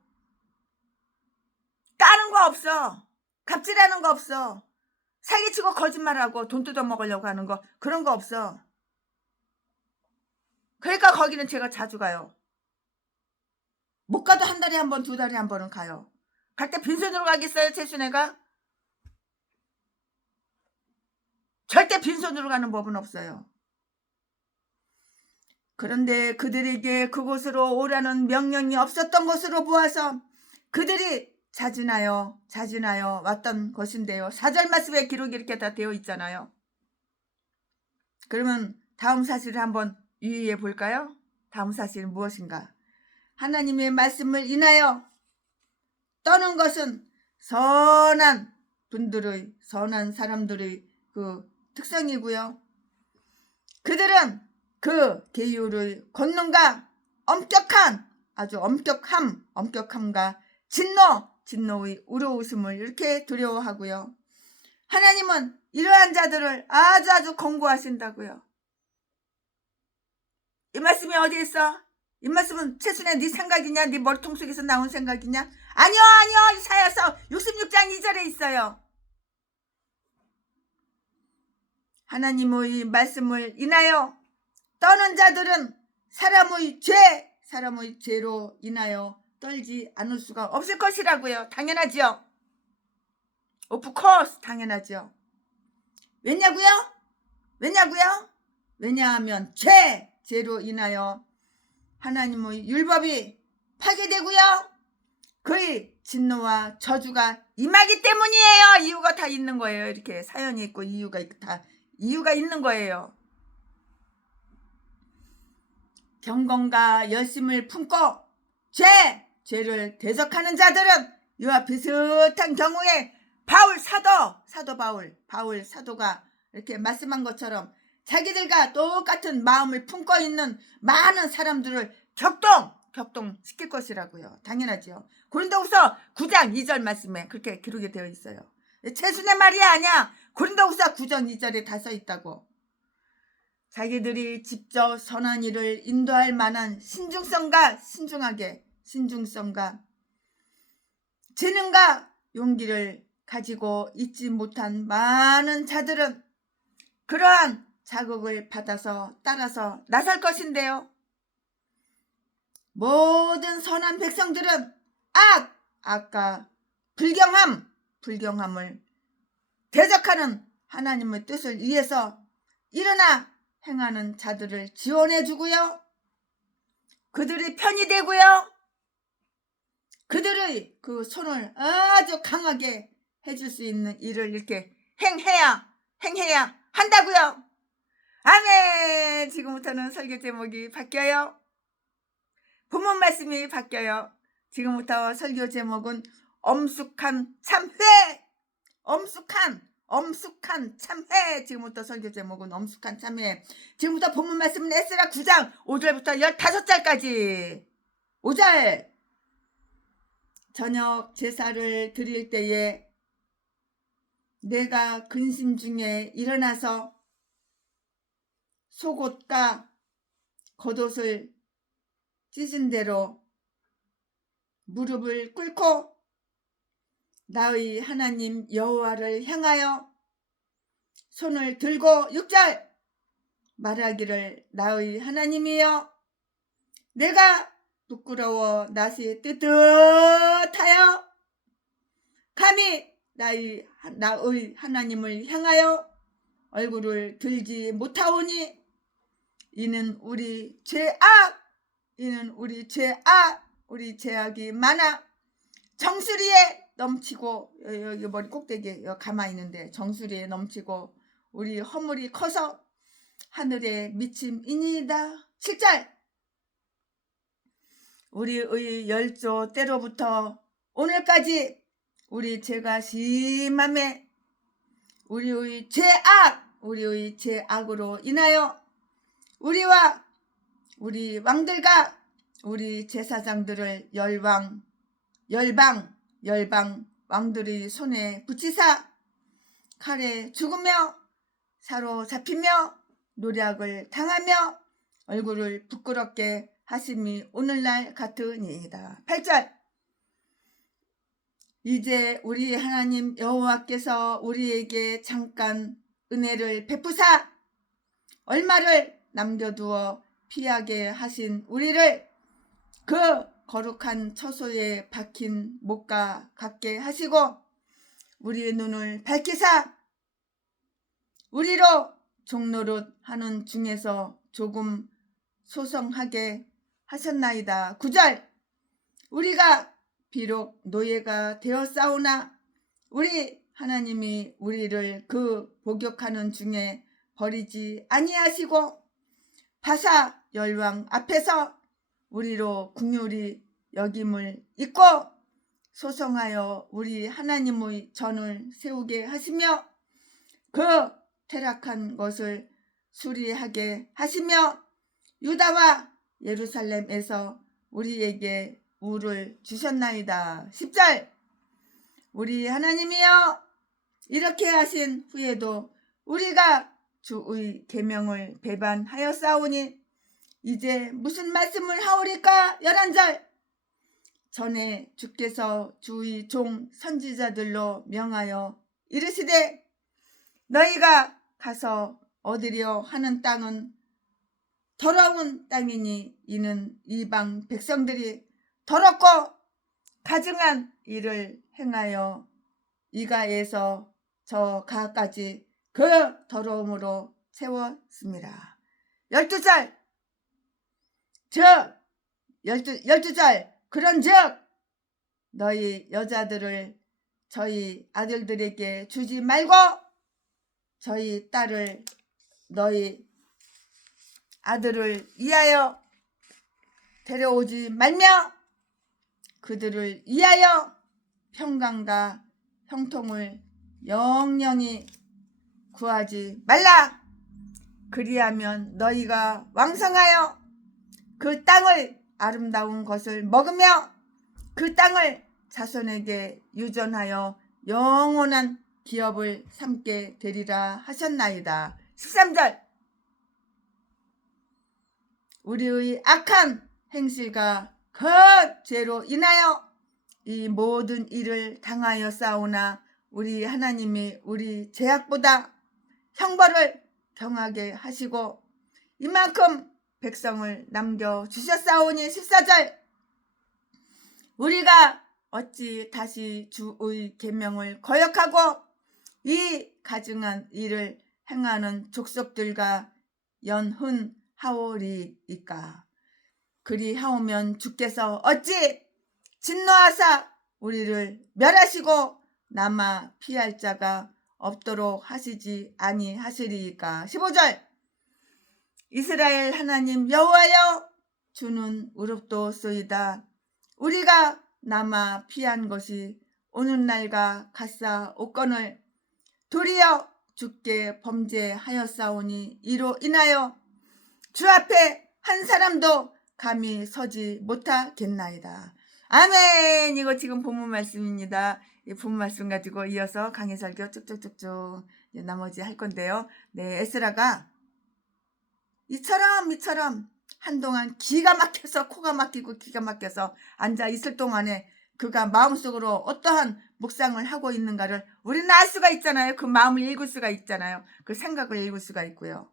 까는 거 없어. 갑질하는 거 없어. 사기치고 거짓말하고 돈 뜯어먹으려고 하는 거 그런 거 없어. 그러니까 거기는 제가 자주 가요. 못 가도 한 달에 한 번, 두 달에 한 번은 가요. 갈 때 빈손으로 가겠어요, 최순애가? 절대 빈손으로 가는 법은 없어요. 그런데 그들에게 그곳으로 오라는 명령이 없었던 것으로 보아서 그들이 자진하여 왔던 것인데요. 4절 말씀에 기록이 이렇게 다 되어 있잖아요. 그러면 다음 사실을 한번 유의해 볼까요? 다음 사실은 무엇인가? 하나님의 말씀을 인하여 떠는 것은 선한 분들의, 선한 사람들의 그 특성이고요. 그들은 그 계율의 권능과 엄격한, 아주 엄격함과 진노의 우러우심을 이렇게 두려워하고요. 하나님은 이러한 자들을 아주 권고하신다고요. 이 말씀이 어디 있어? 이 말씀은 최순애 네 생각이냐? 네 머리통 속에서 나온 생각이냐? 아니요. 이사야서 66장 2절에 있어요. 하나님의 말씀을 인하여 떠는 자들은 사람의 죄로 인하여 떨지 않을 수가 없을 것이라고요. 당연하죠. Of course, 당연하죠. 왜냐고요? 왜냐하면 죄로 인하여 하나님의 율법이 파괴되고요. 그의 진노와 저주가 임하기 때문이에요. 이유가 다 있는 거예요. 이렇게 사연이 있고 이유가 있는 거예요. 경건과 열심을 품고 죄를 대적하는 자들은 이와 비슷한 경우에 사도 바울 사도가 이렇게 말씀한 것처럼 자기들과 똑같은 마음을 품고 있는 많은 사람들을 격동시킬 것이라고요. 당연하죠. 고린도후서 9장 2절 말씀에 그렇게 기록이 되어 있어요. 최순의 말이 아니야. 고린도후서 9장 2절에 다 써 있다고. 자기들이 직접 선한 일을 인도할 만한 신중성과 재능과 용기를 가지고 있지 못한 많은 자들은 그러한 자극을 받아서 따라서 나설 것인데요. 모든 선한 백성들은 악과 불경함을 대적하는 하나님의 뜻을 위해서 일어나 행하는 자들을 지원해 주고요. 그들의 편이 되고요. 그들의 그 손을 아주 강하게 해줄 수 있는 일을 이렇게 행해야 한다고요. 아멘. 지금부터는 설교 제목이 바뀌어요. 본문 말씀이 바뀌어요. 지금부터 설교 제목은 엄숙한 참회. 엄숙한 참회. 지금부터 설교 제목은 엄숙한 참회. 지금부터 본문 말씀은 에스라 9장 5절부터 15절까지. 5절. 저녁 제사를 드릴 때에 내가 근심 중에 일어나서 속옷과 겉옷을 찢은 대로 무릎을 꿇고 나의 하나님 여호와를 향하여 손을 들고 6절 말하기를 나의 하나님이여 내가 부끄러워 낯이 뜨뜻하여 감히 나의 하나님을 향하여 얼굴을 들지 못하오니 이는 우리 죄악이 많아 정수리에 넘치고 여기 머리 꼭대기에 가만히 있는데 정수리에 넘치고 우리 허물이 커서 하늘에 미침이니이다. 7절 우리의 열조 때로부터 오늘까지 우리 죄가 심함에 우리의 죄악으로 인하여 우리와 우리 왕들과 우리 제사장들을 열방 왕들의 손에 붙이사 칼에 죽으며 사로잡히며 노략을 당하며 얼굴을 부끄럽게 하심이 오늘날 같으니이다. 8절 이제 우리 하나님 여호와께서 우리에게 잠깐 은혜를 베푸사 얼마를 남겨두어 피하게 하신 우리를 그 거룩한 처소에 박힌 못과 같게 하시고 우리의 눈을 밝히사 우리로 종노릇 하는 중에서 조금 소성하게 하셨나이다. 9절 우리가 비록 노예가 되었사오나 우리 하나님이 우리를 그 복역하는 중에 버리지 아니하시고 바사 열왕 앞에서 우리로 긍휼히 여김을 잊고 소성하여 우리 하나님의 전을 세우게 하시며 그 퇴락한 것을 수리하게 하시며 유다와 예루살렘에서 우리에게 우를 주셨나이다. 10절 우리 하나님이여 이렇게 하신 후에도 우리가 주의 계명을 배반하였사오니 이제 무슨 말씀을 하오리까? 11절 전에 주께서 주의 종 선지자들로 명하여 이르시되 너희가 가서 얻으려 하는 땅은 더러운 땅이니 이는 이방 백성들이 더럽고 가증한 일을 행하여 이가에서 저 가까지 그 더러움으로 채웠습니다. 12절 12절 그런즉 너희 여자들을 저희 아들들에게 주지 말고 저희 딸을 너희 아들을 위하여 데려오지 말며 그들을 위하여 평강과 형통을 영영히 구하지 말라. 그리하면 너희가 왕성하여 그 땅의 아름다운 것을 먹으며 그 땅을 자손에게 유전하여 영원한 기업을 삼게 되리라 하셨나이다. 13절 우리의 악한 행실과 그 죄로 인하여 이 모든 일을 당하였사오나 우리 하나님이 우리 죄악보다 형벌을 경하게 하시고 이만큼 백성을 남겨주셨사오니 14절 우리가 어찌 다시 주의 계명을 거역하고 이 가증한 일을 행하는 족속들과 연훈하오리이까. 그리하오면 주께서 어찌 진노하사 우리를 멸하시고 남아 피할 자가 없도록 하시지 아니하시리이까. 15절. 이스라엘 하나님 여호와여, 주는 의롭도소이다. 우리가 남아 피한 것이 오늘날과 같사옵거늘 도리어 주께 범죄하였사오니 이로 인하여 주 앞에 한 사람도 감히 서지 못하겠나이다. 아멘. 이거 지금 본문 말씀입니다. 이 본문 말씀 가지고 이어서 강해 설교 쭉쭉쭉쭉 나머지 할 건데요. 네, 에스라가 이처럼 한동안 기가 막혀서, 코가 막히고 기가 막혀서 앉아 있을 동안에 그가 마음속으로 어떠한 묵상을 하고 있는가를 우리는 알 수가 있잖아요. 그 마음을 읽을 수가 있잖아요. 그 생각을 읽을 수가 있고요.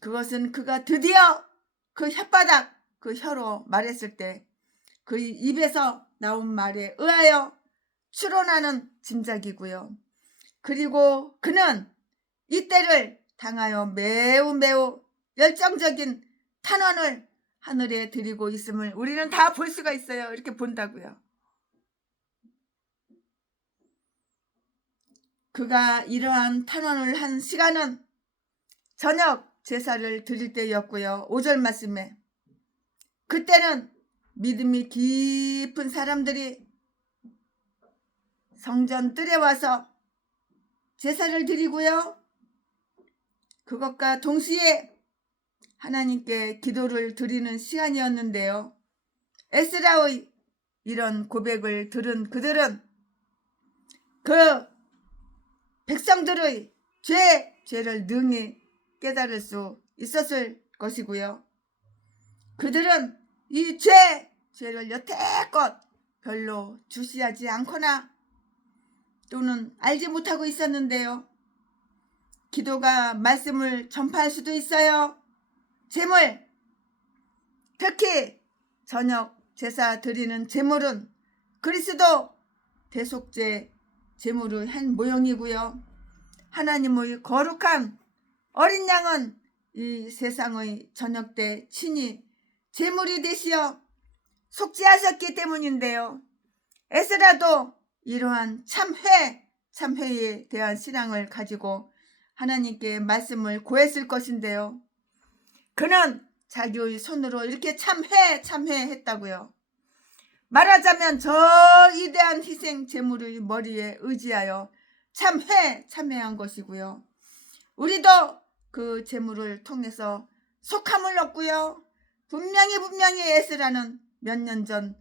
그것은 그가 드디어 그 혓바닥, 그 혀로 말했을 때 그 입에서 나온 말에 의하여 추론하는 짐작이고요. 그리고 그는 이때를 당하여 매우 열정적인 탄원을 하늘에 드리고 있음을 우리는 다 볼 수가 있어요. 이렇게 본다고요. 그가 이러한 탄원을 한 시간은 저녁 제사를 드릴 때였고요. 5절 말씀에 그때는 믿음이 깊은 사람들이 성전 뜰에 와서 제사를 드리고요. 그것과 동시에 하나님께 기도를 드리는 시간이었는데요. 에스라의 이런 고백을 들은 그들은 그 백성들의 죄를 능히 깨달을 수 있었을 것이고요. 그들은 이 죄를 여태껏 별로 주시하지 않거나 또는 알지 못하고 있었는데요. 기도가 말씀을 전파할 수도 있어요. 제물, 특히 저녁 제사 드리는 제물은 그리스도 대속제 제물을 한 모형이고요. 하나님의 거룩한 어린 양은 이 세상의 저녁 때 친히 제물이 되시어 속죄하셨기 때문인데요. 에스라도 이러한 참회에 대한 신앙을 가지고 하나님께 말씀을 구했을 것인데요. 그는 자기의 손으로 이렇게 참회했다고요. 말하자면 저 위대한 희생 제물의 머리에 의지하여 참회한 것이고요. 우리도 그 제물을 통해서 속함을 얻고요. 분명히 에스라는 몇 년 전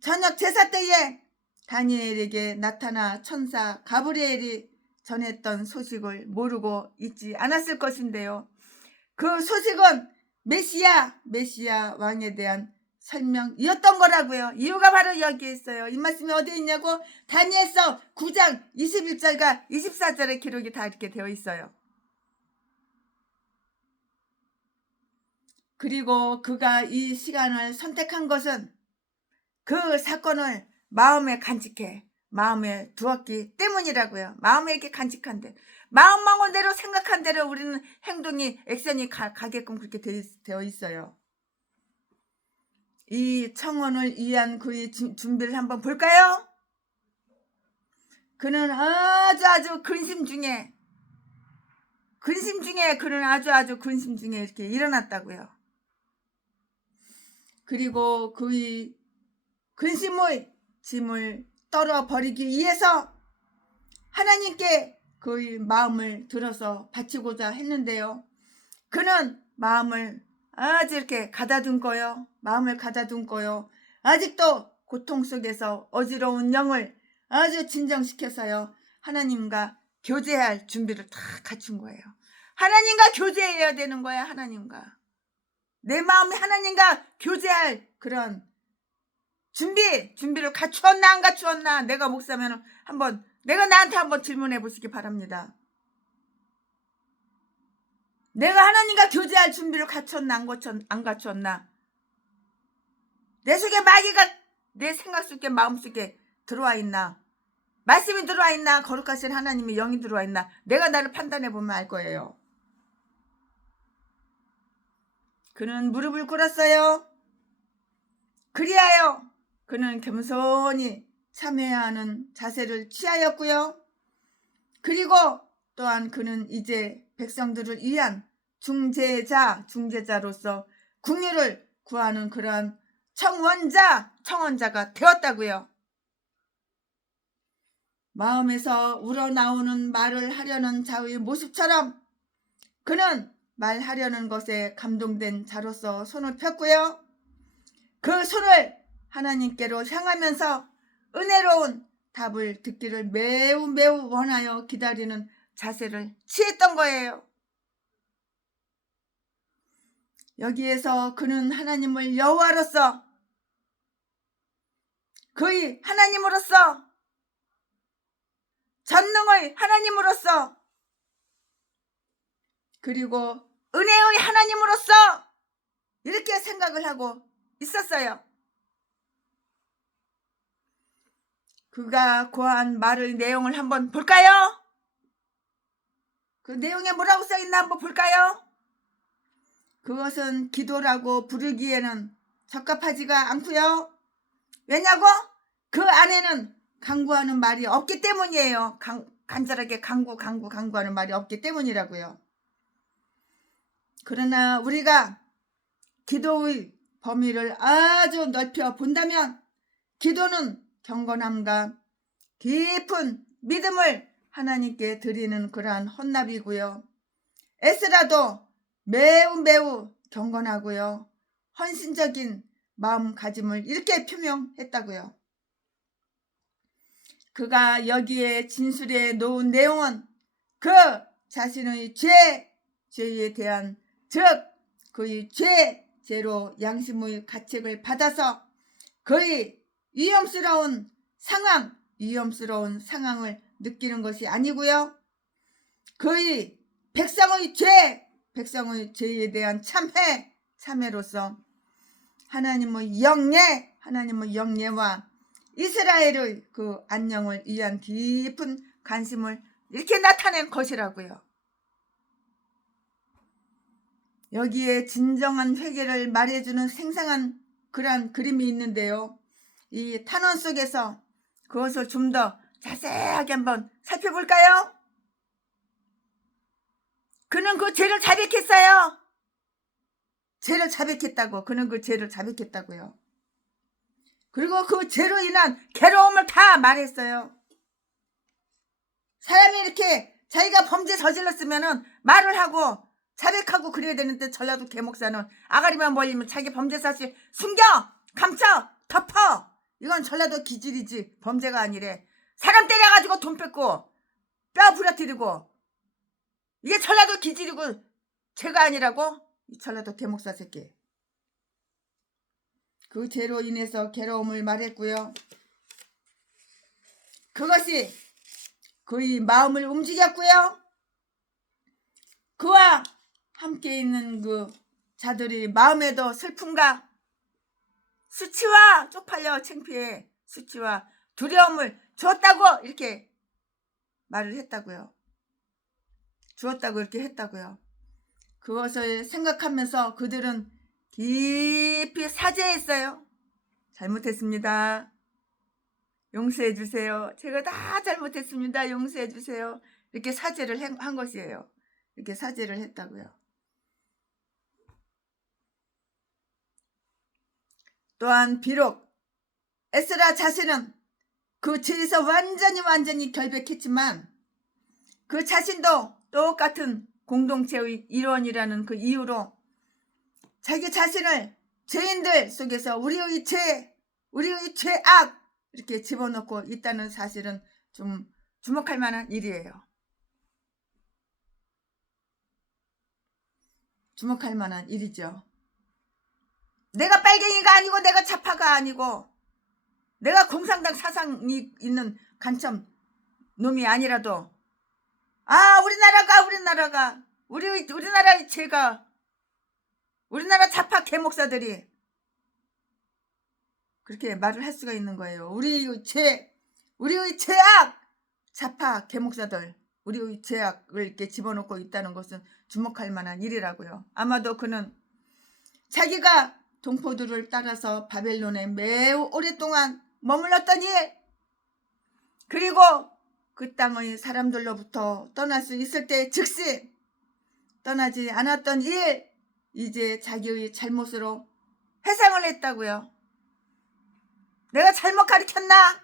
저녁 제사 때에 다니엘에게 나타나 천사 가브리엘이 전했던 소식을 모르고 있지 않았을 것인데요. 그 소식은 메시아 왕에 대한 설명이었던 거라고요. 이유가 바로 여기에 있어요. 이 말씀이 어디에 있냐고? 다니엘서 9장 21절과 24절의 기록이 다 이렇게 되어 있어요. 그리고 그가 이 시간을 선택한 것은 그 사건을 마음에 간직해 마음에 두었기 때문이라고요. 마음에 이렇게 간직한데 마음 먹은 대로 생각한 대로 우리는 행동이 액션이 가게끔 그렇게 되어 있어요. 이 청혼을 위한 그의 준비를 한번 볼까요? 그는 아주 근심 중에 그는 아주 근심 중에 이렇게 일어났다고요. 그리고 그의 근심의 짐을 떨어버리기 위해서 하나님께 그의 마음을 들어서 바치고자 했는데요. 그는 마음을 아주 이렇게 가다듬고요. 아직도 고통 속에서 어지러운 영을 아주 진정시켜서요. 하나님과 교제할 준비를 다 갖춘 거예요. 하나님과 교제해야 되는 거야. 하나님과. 내 마음이 하나님과 교제할 그런 준비를 갖추었나 안 갖추었나 내가 목사면 내가 나한테 한번 질문해 보시기 바랍니다. 내가 하나님과 교제할 준비를 갖췄나 안 갖췄나? 내 속에 마귀가 내 생각 속에 마음 속에 들어와 있나? 말씀이 들어와 있나? 거룩하신 하나님의 영이 들어와 있나? 내가 나를 판단해 보면 알 거예요. 그는 무릎을 꿇었어요. 그리하여 그는 겸손히 참여해야 하는 자세를 취하였고요. 그리고 또한 그는 이제 백성들을 위한 중재자로서 국류를 구하는 그러한 청원자가 되었다고요. 마음에서 우러나오는 말을 하려는 자의 모습처럼 그는 말하려는 것에 감동된 자로서 손을 폈고요. 그 손을 하나님께로 향하면서 은혜로운 답을 듣기를 매우 원하여 기다리는 자세를 취했던 거예요. 여기에서 그는 하나님을 여호와로서, 그의 하나님으로서, 전능의 하나님으로서, 그리고 은혜의 하나님으로서 이렇게 생각을 하고 있었어요. 그가 고한 말의 내용을 한번 볼까요? 그 내용에 뭐라고 써있나 한번 볼까요? 그것은 기도라고 부르기에는 적합하지가 않고요. 왜냐고? 그 안에는 간구하는 말이 없기 때문이에요. 간절하게 간구하는 말이 없기 때문이라고요. 그러나 우리가 기도의 범위를 아주 넓혀 본다면 기도는 경건함과 깊은 믿음을 하나님께 드리는 그러한 헌납이고요. 에스라도 매우 경건하고요. 헌신적인 마음가짐을 이렇게 표명했다고요. 그가 여기에 진술해 놓은 내용은 그 자신의 죄에 대한, 즉 그의 죄로 양심의 가책을 받아서 그의 위험스러운 상황을 느끼는 것이 아니고요. 그의 백성의 죄에 대한 참회로서 하나님의 영예와 이스라엘의 그 안녕을 위한 깊은 관심을 이렇게 나타낸 것이라고요. 여기에 진정한 회개를 말해주는 생생한 그러한 그림이 있는데요. 이 탄원 속에서 그것을 좀 더 자세하게 한번 살펴볼까요? 그는 그 죄를 자백했어요. 그는 그 죄를 자백했다고요. 그리고 그 죄로 인한 괴로움을 다 말했어요. 사람이 이렇게 자기가 범죄 저질렀으면은 말을 하고 자백하고 그래야 되는데, 전라도 개목사는 아가리만 벌리면 자기 범죄 사실 숨겨, 감춰, 덮어. 이건 전라도 기질이지 범죄가 아니래. 사람 때려가지고 돈 뺏고 뼈 부러뜨리고, 이게 전라도 기질이고 죄가 아니라고? 이 전라도 개목사 새끼. 그 죄로 인해서 괴로움을 말했고요. 그것이 그의 마음을 움직였고요. 그와 함께 있는 그 자들이 마음에도 슬픔과 수치와 쪽팔려 창피해 수치와 두려움을 주었다고 이렇게 말을 했다고요. 주었다고 이렇게 했다고요. 그것을 생각하면서 그들은 깊이 사죄했어요. 잘못했습니다. 용서해 주세요. 제가 다 잘못했습니다. 용서해 주세요. 이렇게 사죄를 한 것이에요. 이렇게 사죄를 했다고요. 또한 비록 에스라 자신은 그 죄에서 완전히 결백했지만 그 자신도 똑같은 공동체의 일원이라는 그 이유로 자기 자신을 죄인들 속에서 우리의 죄악 이렇게 집어넣고 있다는 사실은 좀 주목할 만한 일이에요. 주목할 만한 일이죠. 내가 빨갱이가 아니고 내가 좌파가 아니고 내가 공산당 사상이 있는 간첩 놈이 아니라도 우리나라의 죄가, 우리나라 좌파 개목사들이 그렇게 말을 할 수가 있는 거예요. 우리의 죄악, 좌파 개목사들, 우리의 죄악을 이렇게 집어넣고 있다는 것은 주목할 만한 일이라고요. 아마도 그는 자기가 동포들을 따라서 바벨론에 매우 오랫동안 머물렀던 일, 그리고 그 땅의 사람들로부터 떠날 수 있을 때 즉시 떠나지 않았던 일, 이제 자기의 잘못으로 회상을 했다고요. 내가 잘못 가르쳤나?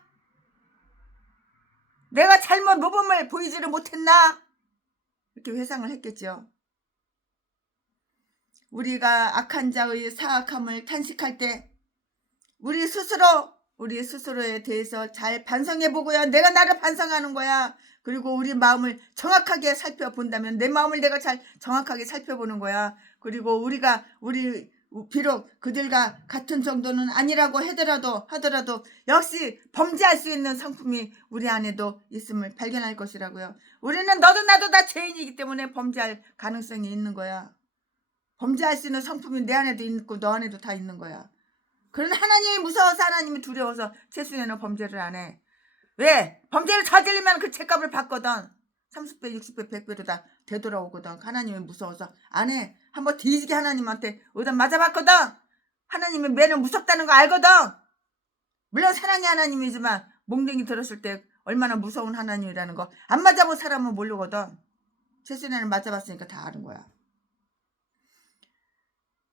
내가 잘못 모범을 보이지를 못했나? 이렇게 회상을 했겠죠. 우리가 악한 자의 사악함을 탄식할 때 우리 스스로에 대해서 잘 반성해보고요. 내가 나를 반성하는 거야. 그리고 우리 마음을 정확하게 살펴본다면 내 마음을 내가 잘 정확하게 살펴보는 거야. 그리고 우리 비록 그들과 같은 정도는 아니라고 하더라도 역시 범죄할 수 있는 성품이 우리 안에도 있음을 발견할 것이라고요. 우리는 너도 나도 다 죄인이기 때문에 범죄할 가능성이 있는 거야. 범죄할 수 있는 성품이 내 안에도 있고 너 안에도 다 있는 거야. 그런 하나님이 무서워서, 하나님이 두려워서 최순애는 범죄를 안 해. 왜? 범죄를 저지르면 그 죄값을 받거든. 30배, 60배, 100배로 다 되돌아오거든. 하나님이 무서워서 안 해. 한번 뒤지게 하나님한테 의단 맞아봤거든. 하나님의 매는 무섭다는 거 알거든. 물론 사랑의 하나님이지만 몽둥이 들었을 때 얼마나 무서운 하나님이라는 거 안 맞아본 사람은 모르거든. 최순애는 맞아봤으니까 다 아는 거야.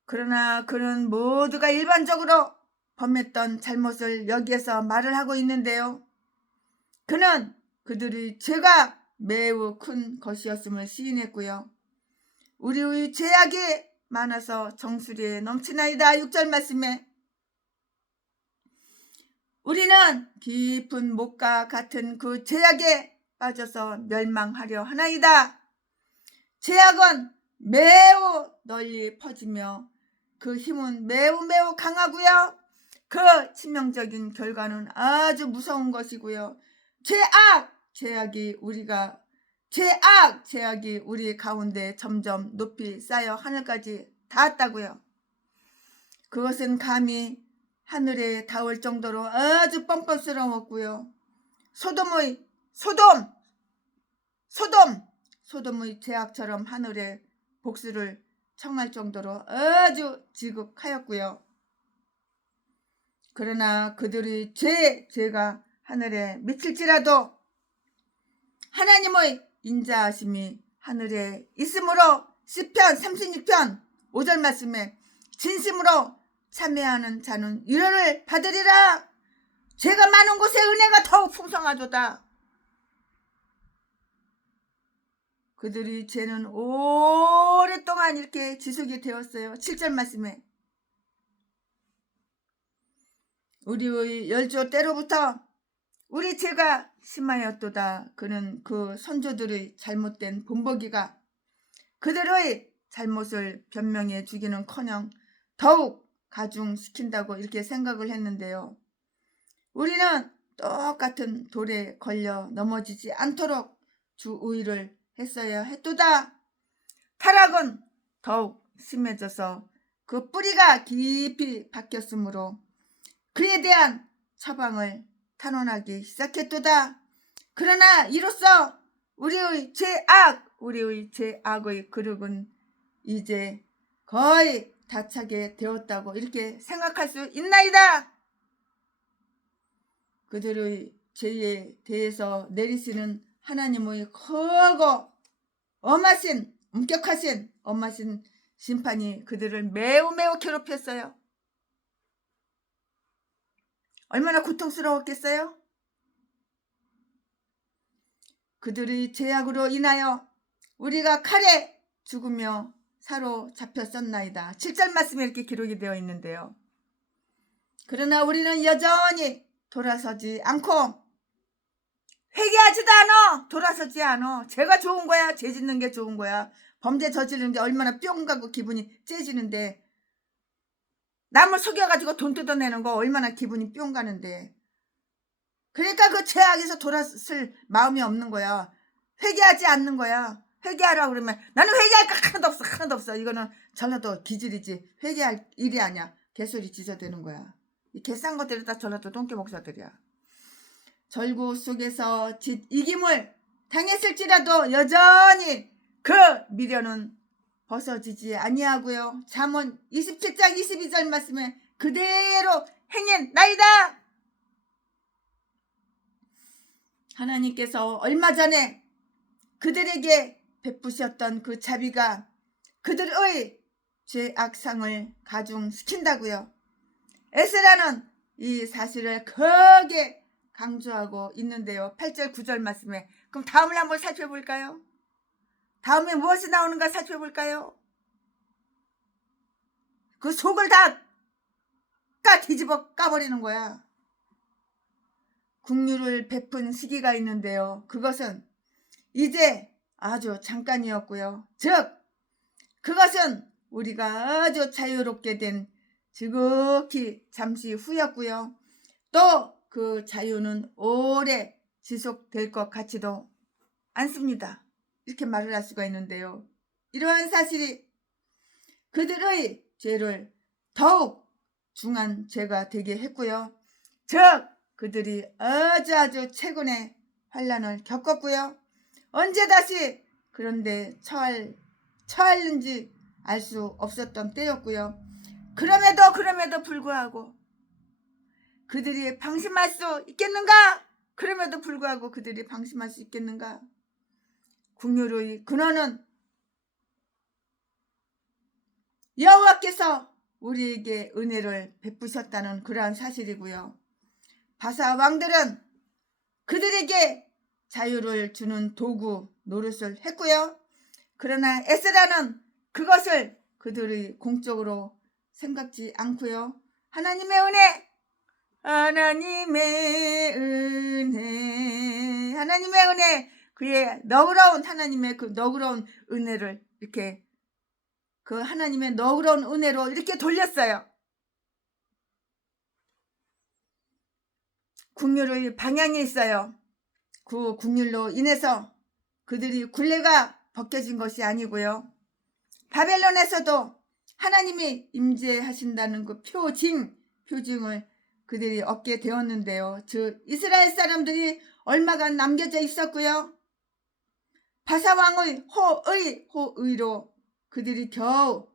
그러나 그는 모두가 일반적으로 범했던 잘못을 여기에서 말을 하고 있는데요. 그는 그들의 죄가 매우 큰 것이었음을 시인했고요. 우리의 죄악이 많아서 정수리에 넘치나이다. 6절 말씀에 우리는 깊은 목과 같은 그 죄악에 빠져서 멸망하려 하나이다. 죄악은 매우 널리 퍼지며 그 힘은 매우 강하고요. 그 치명적인 결과는 아주 무서운 것이고요. 죄악이 우리 가운데 점점 높이 쌓여 하늘까지 닿았다고요. 그것은 감히 하늘에 닿을 정도로 아주 뻔뻔스러웠고요. 소돔의 죄악처럼 하늘에 복수를 청할 정도로 아주 지극하였고요. 그러나 그들의 죄가 하늘에 미칠지라도 하나님의 인자하심이 하늘에 있으므로 시편 36편 5절 말씀에 진심으로 참회하는 자는 위로를 받으리라. 죄가 많은 곳에 은혜가 더욱 풍성하도다. 그들의 죄는 오랫동안 이렇게 지속이 되었어요. 7절 말씀에 우리의 열조 때로부터 우리 죄가 심하였도다. 그는 그 선조들의 잘못된 본보기가 그들의 잘못을 변명해 주기는커녕 더욱 가중시킨다고 이렇게 생각을 했는데요. 우리는 똑같은 돌에 걸려 넘어지지 않도록 주의를 했어야 했도다. 타락은 더욱 심해져서 그 뿌리가 깊이 박혔으므로 그에 대한 처방을 탄원하기 시작했도다. 그러나 이로써 우리의 죄악의 그릇은 이제 거의 다 차게 되었다고 이렇게 생각할 수 있나이다. 그들의 죄에 대해서 내리시는 하나님의 크고 엄격하신 심판이 그들을 매우 괴롭혔어요. 얼마나 고통스러웠겠어요? 그들의 죄악으로 인하여 우리가 칼에 죽으며 사로잡혔었나이다. 7절 말씀에 이렇게 기록이 되어 있는데요. 그러나 우리는 여전히 돌아서지 않고 회개하지도 않아. 돌아서지 않아. 죄가 좋은 거야. 죄 짓는 게 좋은 거야. 범죄 저지르는 게 얼마나 뿅 가고 기분이 째지는데, 남을 속여가지고 돈 뜯어내는 거 얼마나 기분이 뿅 가는데, 그러니까 그 죄악에서 돌아설 마음이 없는 거야. 회개하지 않는 거야. 회개하라고 그러면 나는 회개할 거 하나도 없어. 이거는 전라도 기질이지 회개할 일이 아니야. 개소리 짖어대는 거야. 이 개싼 것들이 다 전라도 동계 목사들이야. 절구 속에서 짓 이김을 당했을지라도 여전히 그 미련은 벗어지지 아니하고요. 잠언 27장 22절 말씀에 그대로 행했나이다. 하나님께서 얼마 전에 그들에게 베푸셨던 그 자비가 그들의 죄악상을 가중시킨다고요. 에스라는 이 사실을 크게 강조하고 있는데요. 8절 9절 말씀에. 그럼 다음을 한번 살펴볼까요? 다음에 무엇이 나오는가 살펴볼까요? 그 속을 다 뒤집어 까버리는 거야. 긍휼을 베푼 시기가 있는데요. 그것은 이제 아주 잠깐이었고요. 즉 그것은 우리가 아주 자유롭게 된 지극히 잠시 후였고요. 또 그 자유는 오래 지속될 것 같지도 않습니다. 이렇게 말을 할 수가 있는데요. 이러한 사실이 그들의 죄를 더욱 중한 죄가 되게 했고요. 즉 그들이 아주 최근에 환난을 겪었고요. 언제 다시 그런데 처할는지 알 수 없었던 때였고요. 그럼에도 불구하고 그들이 방심할 수 있겠는가? 그럼에도 불구하고 그들이 방심할 수 있겠는가? 긍휼의 근원은 여호와께서 우리에게 은혜를 베푸셨다는 그러한 사실이고요. 바사 왕들은 그들에게 자유를 주는 도구 노릇을 했고요. 그러나 에스라는 그것을 그들의 공적으로 생각지 않고요. 하나님의 은혜, 그의 너그러운 하나님의 그 너그러운 은혜를 이렇게 그 하나님의 너그러운 은혜로 이렇게 돌렸어요. 긍휼의 방향이 있어요. 그 긍휼로 인해서 그들이 굴레가 벗겨진 것이 아니고요. 바벨론에서도 하나님이 임재하신다는 그 표징을 그들이 얻게 되었는데요. 즉 이스라엘 사람들이 얼마간 남겨져 있었고요. 바사왕의 호의로 그들이 겨우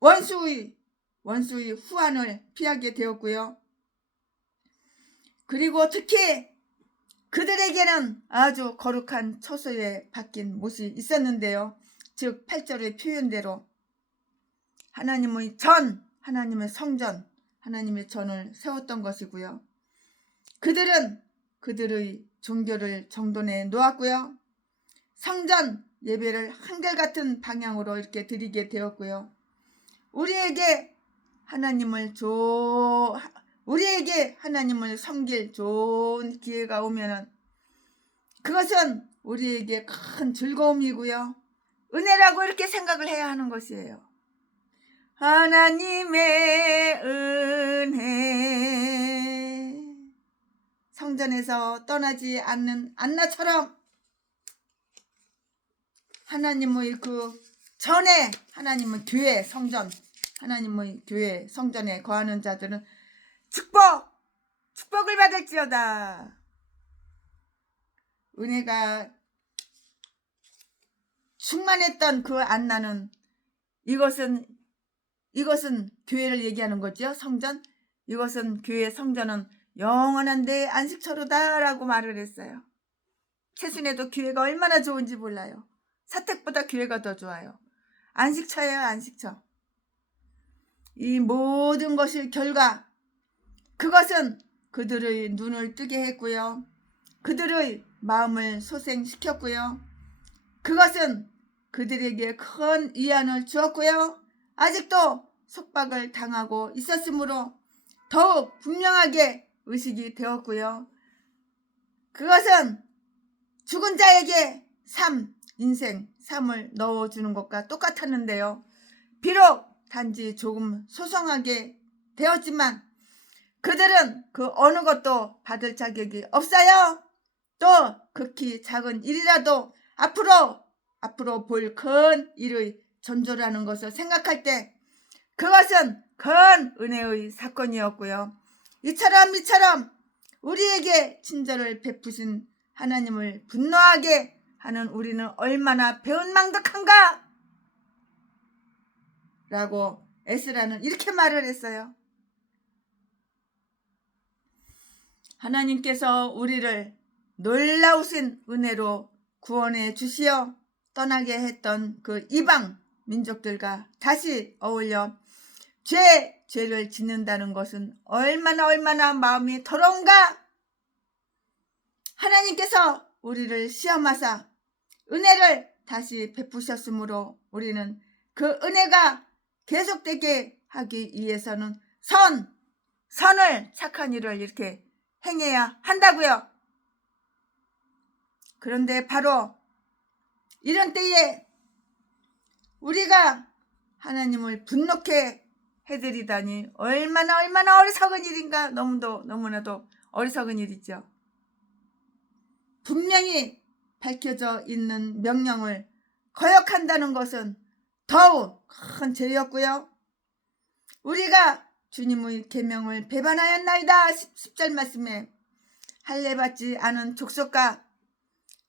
원수의 후한을 피하게 되었고요. 그리고 특히 그들에게는 아주 거룩한 처소에 박힌 못이 있었는데요. 즉 8절의 표현대로 하나님의 전, 하나님의 성전, 하나님의 전을 세웠던 것이고요. 그들은 그들의 종교를 정돈해 놓았고요. 성전 예배를 한결같은 방향으로 이렇게 드리게 되었고요. 우리에게 하나님을 섬길 좋은 기회가 오면은 그것은 우리에게 큰 즐거움이고요. 은혜라고 이렇게 생각을 해야 하는 것이에요. 하나님의 은혜, 성전에서 떠나지 않는 안나처럼 하나님의 그 전에 하나님의 교회 성전, 하나님의 교회 성전에 거하는 자들은 축복을 받을지어다. 은혜가 충만했던 그 안나는 이것은 교회를 얘기하는 거죠. 성전. 이것은 교회 성전은 영원한 내 안식처로다라고 말을 했어요. 최순애도 교회가 얼마나 좋은지 몰라요. 사택보다 교회가 더 좋아요. 안식처예요, 안식처. 이 모든 것의 결과, 그것은 그들의 눈을 뜨게 했고요. 그들의 마음을 소생시켰고요. 그것은 그들에게 큰 위안을 주었고요. 아직도 속박을 당하고 있었으므로 더욱 분명하게 의식이 되었고요. 그것은 죽은 자에게 인생 삶을 넣어주는 것과 똑같았는데요. 비록 단지 조금 소성하게 되었지만 그들은 그 어느 것도 받을 자격이 없어요. 또 극히 작은 일이라도 앞으로 볼 큰 일의 전조라는 것을 생각할 때 그것은 큰 은혜의 사건이었고요. 이처럼 우리에게 친절을 베푸신 하나님을 분노하게 하는 우리는 얼마나 배은망덕한가? 라고 에스라는 이렇게 말을 했어요. 하나님께서 우리를 놀라우신 은혜로 구원해 주시어 떠나게 했던 그 이방 민족들과 다시 어울려 죄를 짓는다는 것은 얼마나 마음이 더러운가? 하나님께서 우리를 시험하사 은혜를 다시 베푸셨으므로 우리는 그 은혜가 계속되게 하기 위해서는 선을 착한 일을 이렇게 행해야 한다고요. 그런데 바로 이런 때에 우리가 하나님을 분노케 해드리다니 얼마나 어리석은 일인가. 너무나도 어리석은 일이죠. 분명히 밝혀져 있는 명령을 거역한다는 것은 더욱 큰 죄였고요. 우리가 주님의 계명을 배반하였나이다. 10절 말씀에 할례받지 않은 족속과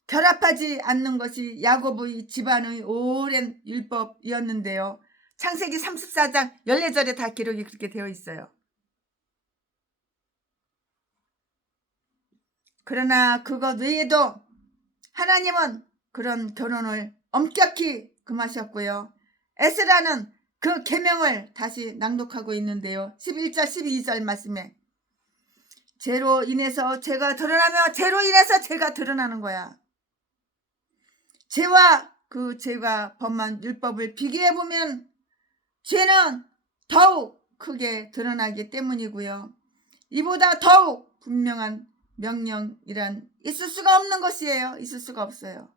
결합하지 않는 것이 야곱의 집안의 오랜 율법이었는데요. 창세기 34장 14절에 다 기록이 그렇게 되어 있어요. 그러나 그것 외에도 하나님은 그런 결혼을 엄격히 금하셨고요. 에스라는 그 계명을 다시 낭독하고 있는데요. 11절 12절 말씀에 죄로 인해서 죄가 드러나며 죄로 인해서 죄가 드러나는 거야. 죄와 그 죄가 범한 율법을 비교해보면 죄는 더욱 크게 드러나기 때문이고요. 이보다 더욱 분명한 명령이란 있을 수가 없는 것이에요. 있을 수가 없어요.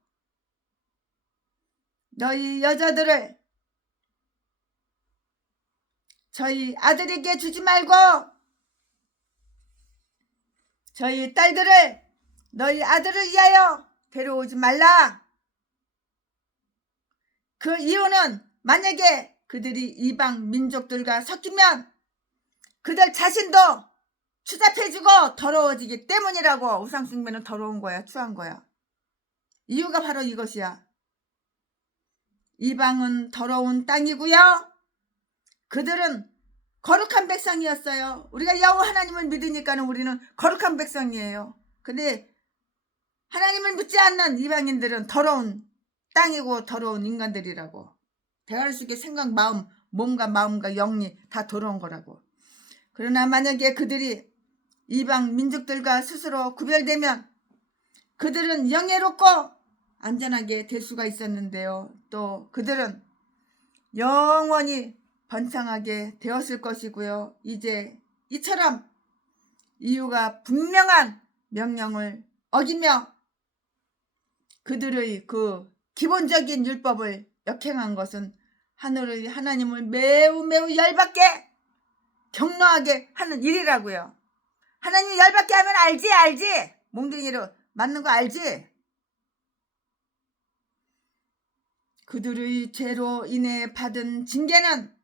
너희 여자들을 저희 아들에게 주지 말고 저희 딸들을 너희 아들을 위하여 데려오지 말라. 그 이유는 만약에 그들이 이방 민족들과 섞이면 그들 자신도 추잡해지고 더러워지기 때문이라고. 우상숭배는 더러운 거야. 추한 거야. 이유가 바로 이것이야. 이방은 더러운 땅이고요. 그들은 거룩한 백성이었어요. 우리가 여호와 하나님을 믿으니까는 우리는 거룩한 백성이에요. 근데 하나님을 믿지 않는 이방인들은 더러운 땅이고 더러운 인간들이라고. 대가리 속에 생각, 마음, 몸과 마음과 영이 다 더러운 거라고. 그러나 만약에 그들이 이방 민족들과 스스로 구별되면 그들은 영예롭고 안전하게 될 수가 있었는데요. 또 그들은 영원히 번창하게 되었을 것이고요. 이제 이처럼 이유가 분명한 명령을 어기며 그들의 그 기본적인 율법을 역행한 것은 하늘의 하나님을 매우 열받게 격노하게 하는 일이라고요. 하나님이 열받게 하면 알지. 몽둥이로 맞는 거 알지. 그들의 죄로 인해 받은 징계는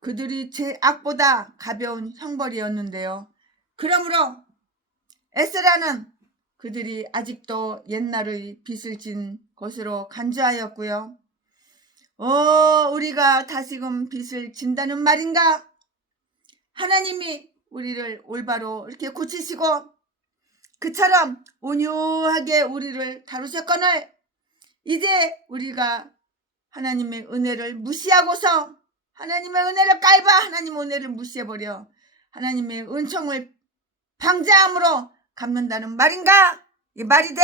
그들의 죄악보다 가벼운 형벌이었는데요. 그러므로 에스라는 그들이 아직도 옛날의 빚을 진 것으로 간주하였고요. 우리가 다시금 빚을 진다는 말인가? 하나님이 우리를 올바로 이렇게 고치시고 그처럼 온유하게 우리를 다루셨거늘 이제 우리가 하나님의 은혜를 무시하고서 하나님의 은혜를 깔봐 하나님의 은혜를 무시해버려 하나님의 은총을 방자함으로 갚는다는 말인가? 이 말이 돼?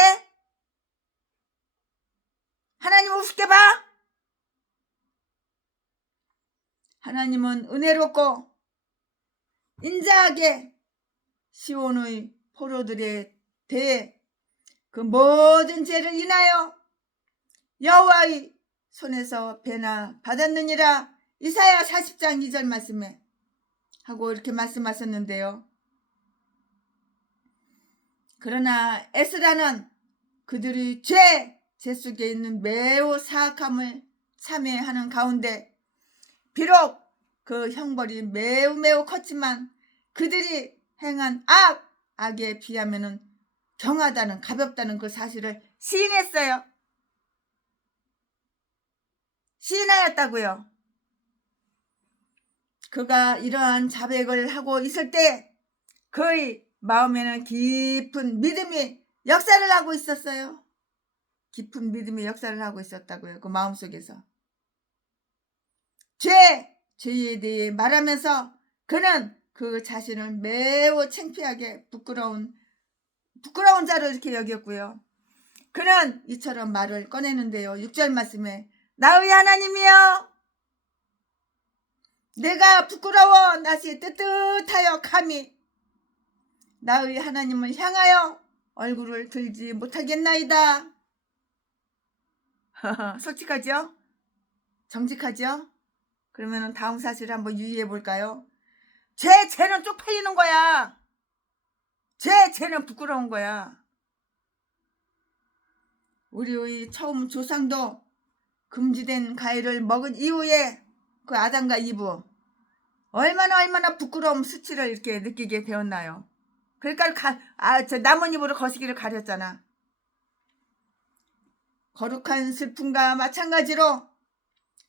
하나님 우습게 봐? 하나님은 은혜롭고 인자하게 시온의 포로들에 대해 그 모든 죄를 인하여 여호와의 손에서 배나 받았느니라. 이사야 40장 2절 말씀에 하고 이렇게 말씀하셨는데요. 그러나 에스라는 그들의 죄 속에 있는 매우 사악함을 참회하는 가운데 비록 그 형벌이 매우 매우 컸지만 그들이 행한 악에 비하면은 경하다는, 가볍다는 그 사실을 시인했어요. 시인하였다고요. 그가 이러한 자백을 하고 있을 때 그의 마음에는 깊은 믿음이 역사를 하고 있었어요. 깊은 믿음이 역사를 하고 있었다고요. 그 마음속에서. 죄에 대해 말하면서 그는 그 자신을 매우 창피하게 부끄러운 자로 이렇게 여겼고요. 그는 이처럼 말을 꺼내는데요. 6절 말씀에 나의 하나님이여, 내가 부끄러워 낯이 뜨뜻하여 감히 나의 하나님을 향하여 얼굴을 들지 못하겠나이다. 솔직하죠? 정직하죠? 그러면 다음 사실을 한번 유의해 볼까요? 죄는 쪽팔리는 거야. 죄는 부끄러운 거야. 우리의 처음 조상도 금지된 과일을 먹은 이후에 그 아담과 이브 얼마나 부끄러움, 수치를 이렇게 느끼게 되었나요? 그러니까 저 나뭇잎으로 거시기를 가렸잖아. 거룩한 슬픔과 마찬가지로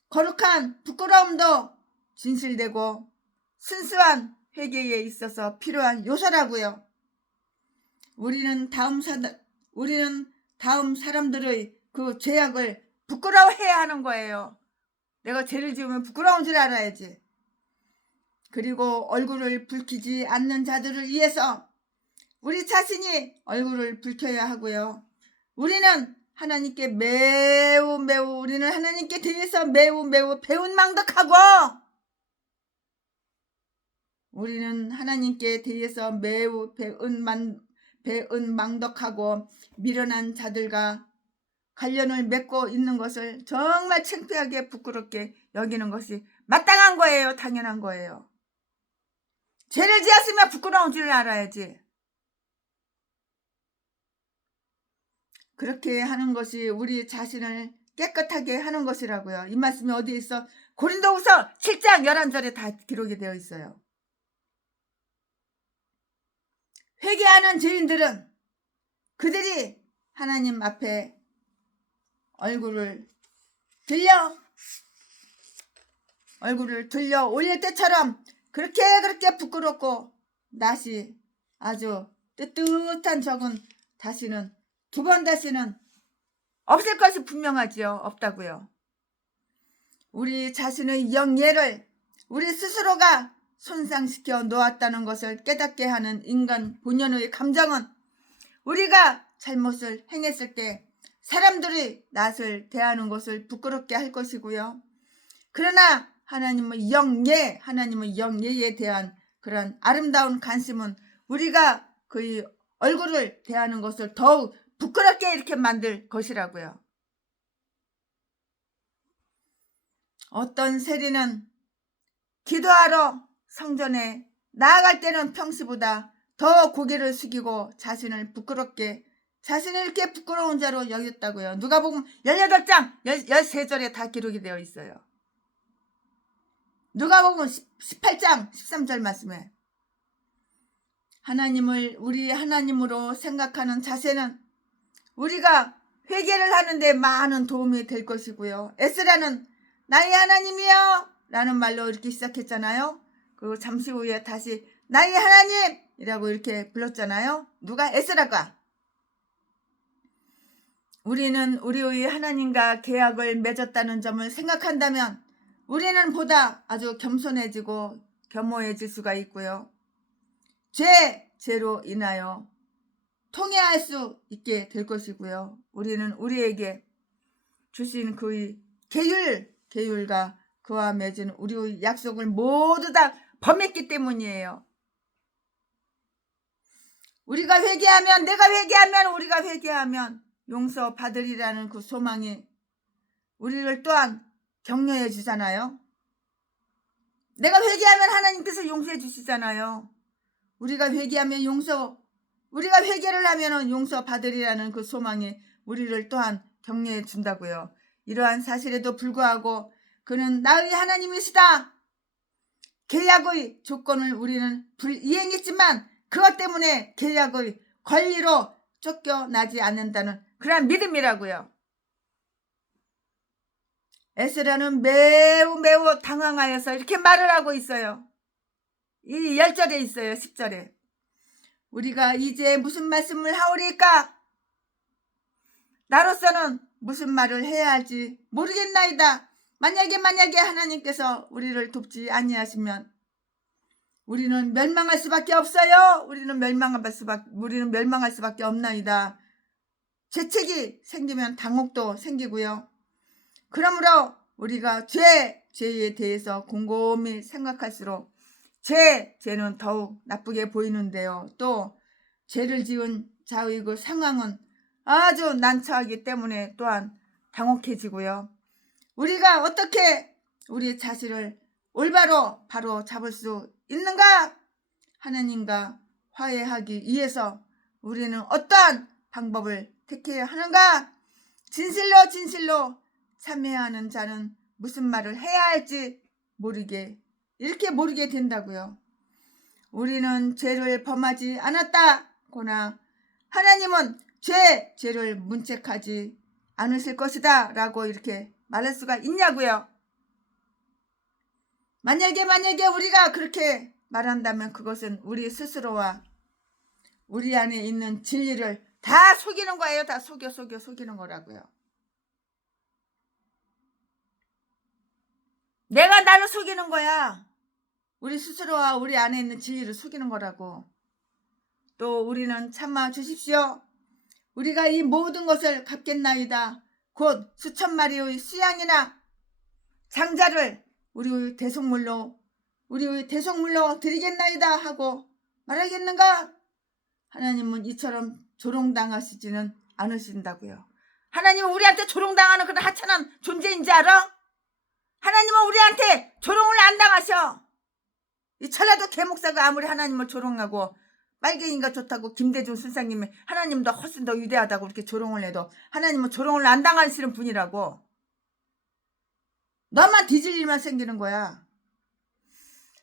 거룩한 부끄러움도 진실되고 순수한 회개에 있어서 필요한 요소라고요. 우리는 다음 사람들의 그 죄악을 부끄러워해야 하는 거예요. 내가 죄를 지으면 부끄러운 줄 알아야지. 그리고 얼굴을 붉히지 않는 자들을 위해서 우리 자신이 얼굴을 붉혀야 하고요. 우리는 하나님께 우리는 하나님께 대해서 매우 배은망덕하고, 우리는 하나님께 대해서 매우 배은망덕하고 미련한 자들과 관련을 맺고 있는 것을 정말 창피하게 부끄럽게 여기는 것이 마땅한 거예요. 당연한 거예요. 죄를 지었으면 부끄러운 줄 알아야지. 그렇게 하는 것이 우리 자신을 깨끗하게 하는 것이라고요. 이 말씀이 어디에 있어? 고린도후서 7장 11절에 다 기록이 되어 있어요. 회개하는 죄인들은 그들이 하나님 앞에 얼굴을 들려 올릴 때처럼 그렇게 부끄럽고 낯이 아주 뜨뜻한 적은 두 번 다시는 없을 것이 분명하지요. 없다고요. 우리 자신의 영예를 우리 스스로가 손상시켜 놓았다는 것을 깨닫게 하는 인간 본연의 감정은 우리가 잘못을 행했을 때 사람들이 낯을 대하는 것을 부끄럽게 할 것이고요. 그러나 하나님의 영예에 대한 그런 아름다운 관심은 우리가 그의 얼굴을 대하는 것을 더욱 부끄럽게 이렇게 만들 것이라고요. 어떤 세리는 기도하러 성전에 나아갈 때는 평소보다 더 고개를 숙이고 자신을 이렇게 부끄러운 자로 여겼다고요. 누가복음 18장 13절에 다 기록이 되어 있어요. 누가복음 18장 13절 말씀에 하나님을 우리 하나님으로 생각하는 자세는 우리가 회개를 하는데 많은 도움이 될 것이고요. 에스라는 나의 하나님이여 라는 말로 이렇게 시작했잖아요. 그리고 잠시 후에 다시 나의 하나님이라고 이렇게 불렀잖아요. 누가? 에스라가. 우리는 우리의 하나님과 계약을 맺었다는 점을 생각한다면 우리는 보다 아주 겸손해지고 겸허해질 수가 있고요. 죄로 인하여 통회할 수 있게 될 것이고요. 우리는 우리에게 주신 그의 계율과 그와 맺은 우리의 약속을 모두 다 범했기 때문이에요. 우리가 회개하면 용서받으리라는 그 소망이 우리를 또한 격려해 주잖아요. 내가 회개하면 하나님께서 용서해 주시잖아요. 우리가 회개를 하면 용서받으리라는 그 소망이 우리를 또한 격려해 준다고요. 이러한 사실에도 불구하고 그는 나의 하나님이시다. 계약의 조건을 우리는 불이행했지만 그것 때문에 계약의 권리로 쫓겨나지 않는다는 그런 믿음이라고요. 에스라는 매우 당황하여서 이렇게 말을 하고 있어요. 이 10절에 있어요. 10절에. 우리가 이제 무슨 말씀을 하오리까? 나로서는 무슨 말을 해야 할지 모르겠나이다. 만약에 하나님께서 우리를 돕지 아니하시면 우리는 멸망할 수밖에 없어요. 우리는 멸망할 수밖에 없나이다. 죄책이 생기면 당혹도 생기고요. 그러므로 우리가 죄에 대해서 곰곰이 생각할수록 죄는 더욱 나쁘게 보이는데요. 또 죄를 지은 자의 그 상황은 아주 난처하기 때문에 또한 당혹해지고요. 우리가 어떻게 우리 자신을 올바로 바로 잡을 수 있는가? 하나님과 화해하기 위해서 우리는 어떠한 방법을 택해야 하는가? 진실로 참회하는 자는 무슨 말을 해야 할지 모르게 된다고요. 우리는 죄를 범하지 않았다거나 하나님은 죄를 문책하지 않으실 것이다 라고 이렇게 말할 수가 있냐고요. 만약에 우리가 그렇게 말한다면 그것은 우리 스스로와 우리 안에 있는 진리를 다 속이는 거예요. 다 속이는 거라고요. 내가 나를 속이는 거야. 우리 스스로와 우리 안에 있는 진리를 속이는 거라고. 또 우리는 참아 주십시오. 우리가 이 모든 것을 갚겠나이다. 곧 수천 마리의 수양이나 장자를 우리의 대속물로 드리겠나이다 하고 말하겠는가? 하나님은 이처럼 조롱당하시지는 않으신다고요. 하나님은 우리한테 조롱당하는 그런 하찮은 존재인지 알아? 하나님은 우리한테 조롱을 안 당하셔. 이 전라도 개목사가 아무리 하나님을 조롱하고 빨갱이가 좋다고 김대중 순사님이 하나님도 훨씬 더 위대하다고 이렇게 조롱을 해도 하나님은 조롱을 안 당하시는 분이라고. 너만 뒤질 일만 생기는 거야.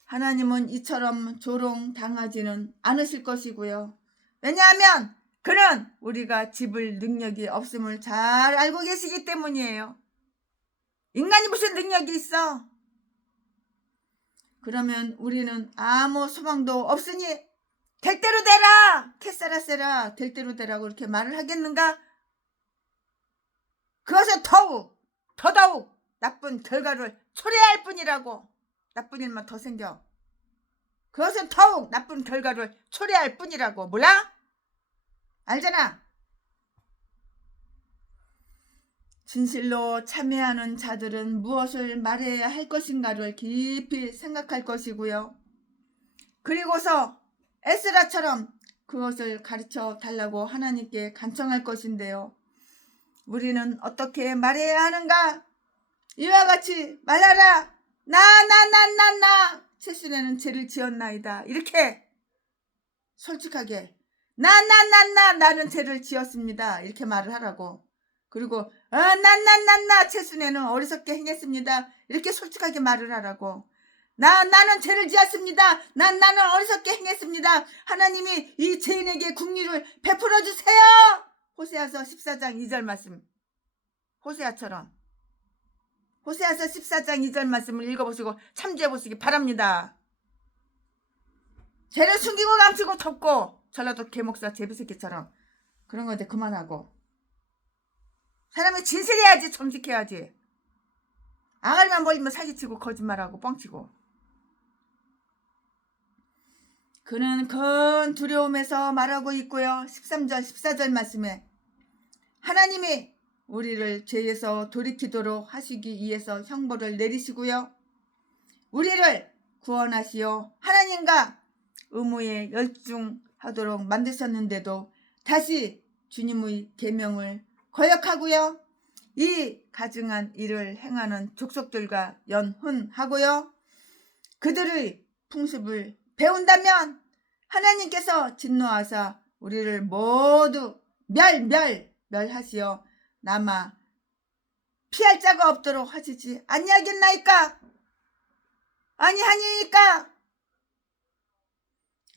하나님은 이처럼 조롱당하지는 않으실 것이고요. 왜냐하면 그는 우리가 짚을 능력이 없음을 잘 알고 계시기 때문이에요. 인간이 무슨 능력이 있어? 그러면 우리는 아무 소망도 없으니 될 대로 되라, 캐세라세라, 될 대로 되라고 이렇게 말을 하겠는가? 그것은 더더욱 나쁜 결과를 초래할 뿐이라고. 나쁜 일만 더 생겨. 그것은 더욱 나쁜 결과를 초래할 뿐이라고. 몰라? 알잖아. 진실로 참회하는 자들은 무엇을 말해야 할 것인가를 깊이 생각할 것이고요. 그리고서 에스라처럼 그것을 가르쳐 달라고 하나님께 간청할 것인데요. 우리는 어떻게 말해야 하는가? 이와 같이 말하라. 나 최순애는 죄를 지었나이다. 이렇게 솔직하게 나는 죄를 지었습니다. 이렇게 말을 하라고. 그리고 최순애는 어리석게 행했습니다. 이렇게 솔직하게 말을 하라고. 나는 죄를 지었습니다. 나는 어리석게 행했습니다. 하나님이 이 죄인에게 긍휼을 베풀어 주세요. 호세아서 14장 2절 말씀. 호세아처럼. 호세아서 14장 2절 말씀을 읽어보시고 참조해보시기 바랍니다. 죄를 숨기고 감추고 덮고 전라도 개목사 제비새끼처럼 그런 거 이제 그만하고. 사람이 진실해야지, 정직해야지. 아가리만 벌리면 사기치고 거짓말하고 뻥치고. 그는 큰 두려움에서 말하고 있고요. 13절 14절 말씀에 하나님이 우리를 죄에서 돌이키도록 하시기 위해서 형벌을 내리시고요. 우리를 구원하시어 하나님과 의무에 열중하도록 만드셨는데도 다시 주님의 계명을 거역하고요. 이 가증한 일을 행하는 족속들과 연훈하고요. 그들의 풍습을 배운다면 하나님께서 진노하사 우리를 모두 멸하시어 남아 피할 자가 없도록 하시지 아니하겠나이까? 아니하니까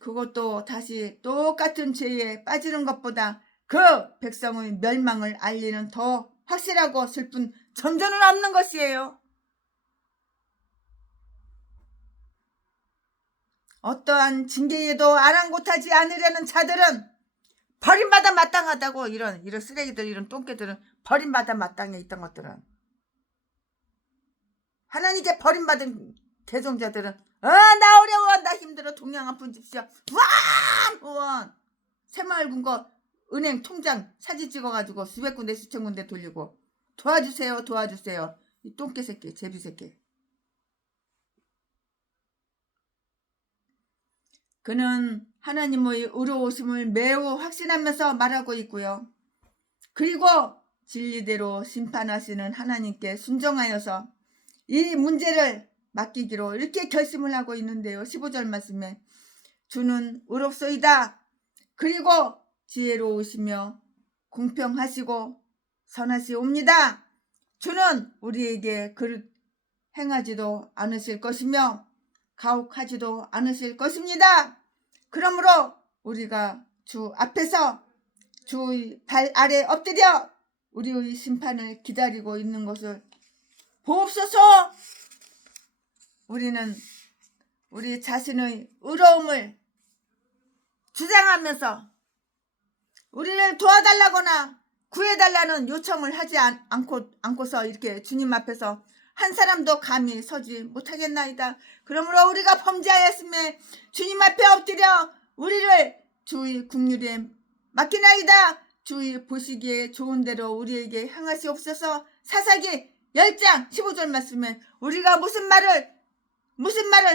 그것도 다시 똑같은 죄에 빠지는 것보다 그 백성의 멸망을 알리는 더 확실하고 슬픈 전조는 없는 것이에요. 어떠한 징계에도 아랑곳하지 않으려는 자들은 버림받아 마땅하다고. 이런 쓰레기들, 이런 똥개들은 버림받아 마땅해. 있던 것들은 하나님께 버림받은 개종자들은 나 어려워, 나 힘들어, 동양 한 푼 줍시오, 후원 새마을 군거 은행 통장 사진 찍어가지고 수백 군데 수천 군데 돌리고 도와주세요, 도와주세요. 이 똥개 새끼, 제비 새끼. 그는 하나님의 의로우심을 매우 확신하면서 말하고 있고요. 그리고 진리대로 심판하시는 하나님께 순종하여서 이 문제를 맡기기로 이렇게 결심을 하고 있는데요. 15절 말씀에 주는 의롭소이다. 그리고 지혜로우시며 공평하시고 선하시옵니다. 주는 우리에게 그릇 행하지도 않으실 것이며 가혹하지도 않으실 것입니다. 그러므로 우리가 주 앞에서 주의 발 아래 엎드려 우리의 심판을 기다리고 있는 것을 보옵소서. 우리는 우리 자신의 의로움을 주장하면서 우리를 도와달라거나 구해달라는 요청을 하지 않고서 이렇게 주님 앞에서 한 사람도 감히 서지 못하겠나이다. 그러므로 우리가 범죄하였음에 주님 앞에 엎드려 우리를 주의 긍휼에 맡기나이다. 주의 보시기에 좋은 대로 우리에게 행하시옵소서. 사사기 10장 15절 말씀에 우리가 무슨 말을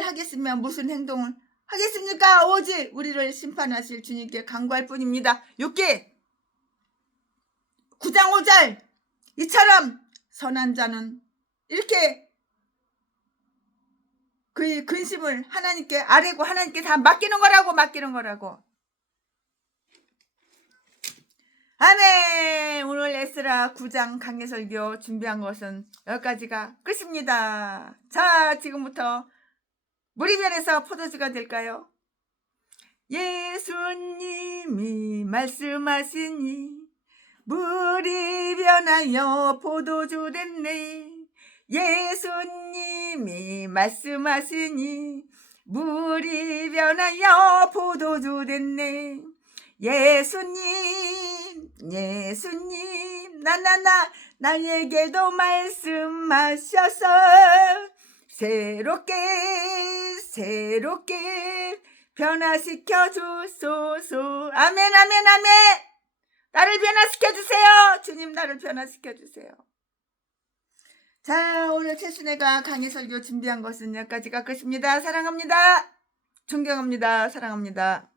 하겠으며 무슨 행동을 하겠습니까? 오직 우리를 심판하실 주님께 간구할 뿐입니다. 6기 9장 5절 이처럼 선한 자는 이렇게 그의 근심을 하나님께 아뢰고 하나님께 다 맡기는 거라고. 아멘. 오늘 에스라 9장 강해설교 준비한 것은 여기까지가 끝입니다. 자, 지금부터 무리면에서 포도주가 될까요? 예수님이 말씀하시니 물이 변하여 포도주 됐네. 예수님이 말씀하시니 물이 변하여 포도주 됐네. 예수님 나에게도 말씀하셔서 새롭게 변화시켜 주소서. 아멘. 나를 변화시켜 주세요. 주님, 나를 변화시켜 주세요. 자, 오늘 최순애가 강의 설교 준비한 것은 여기까지가 끝입니다. 사랑합니다. 존경합니다. 사랑합니다.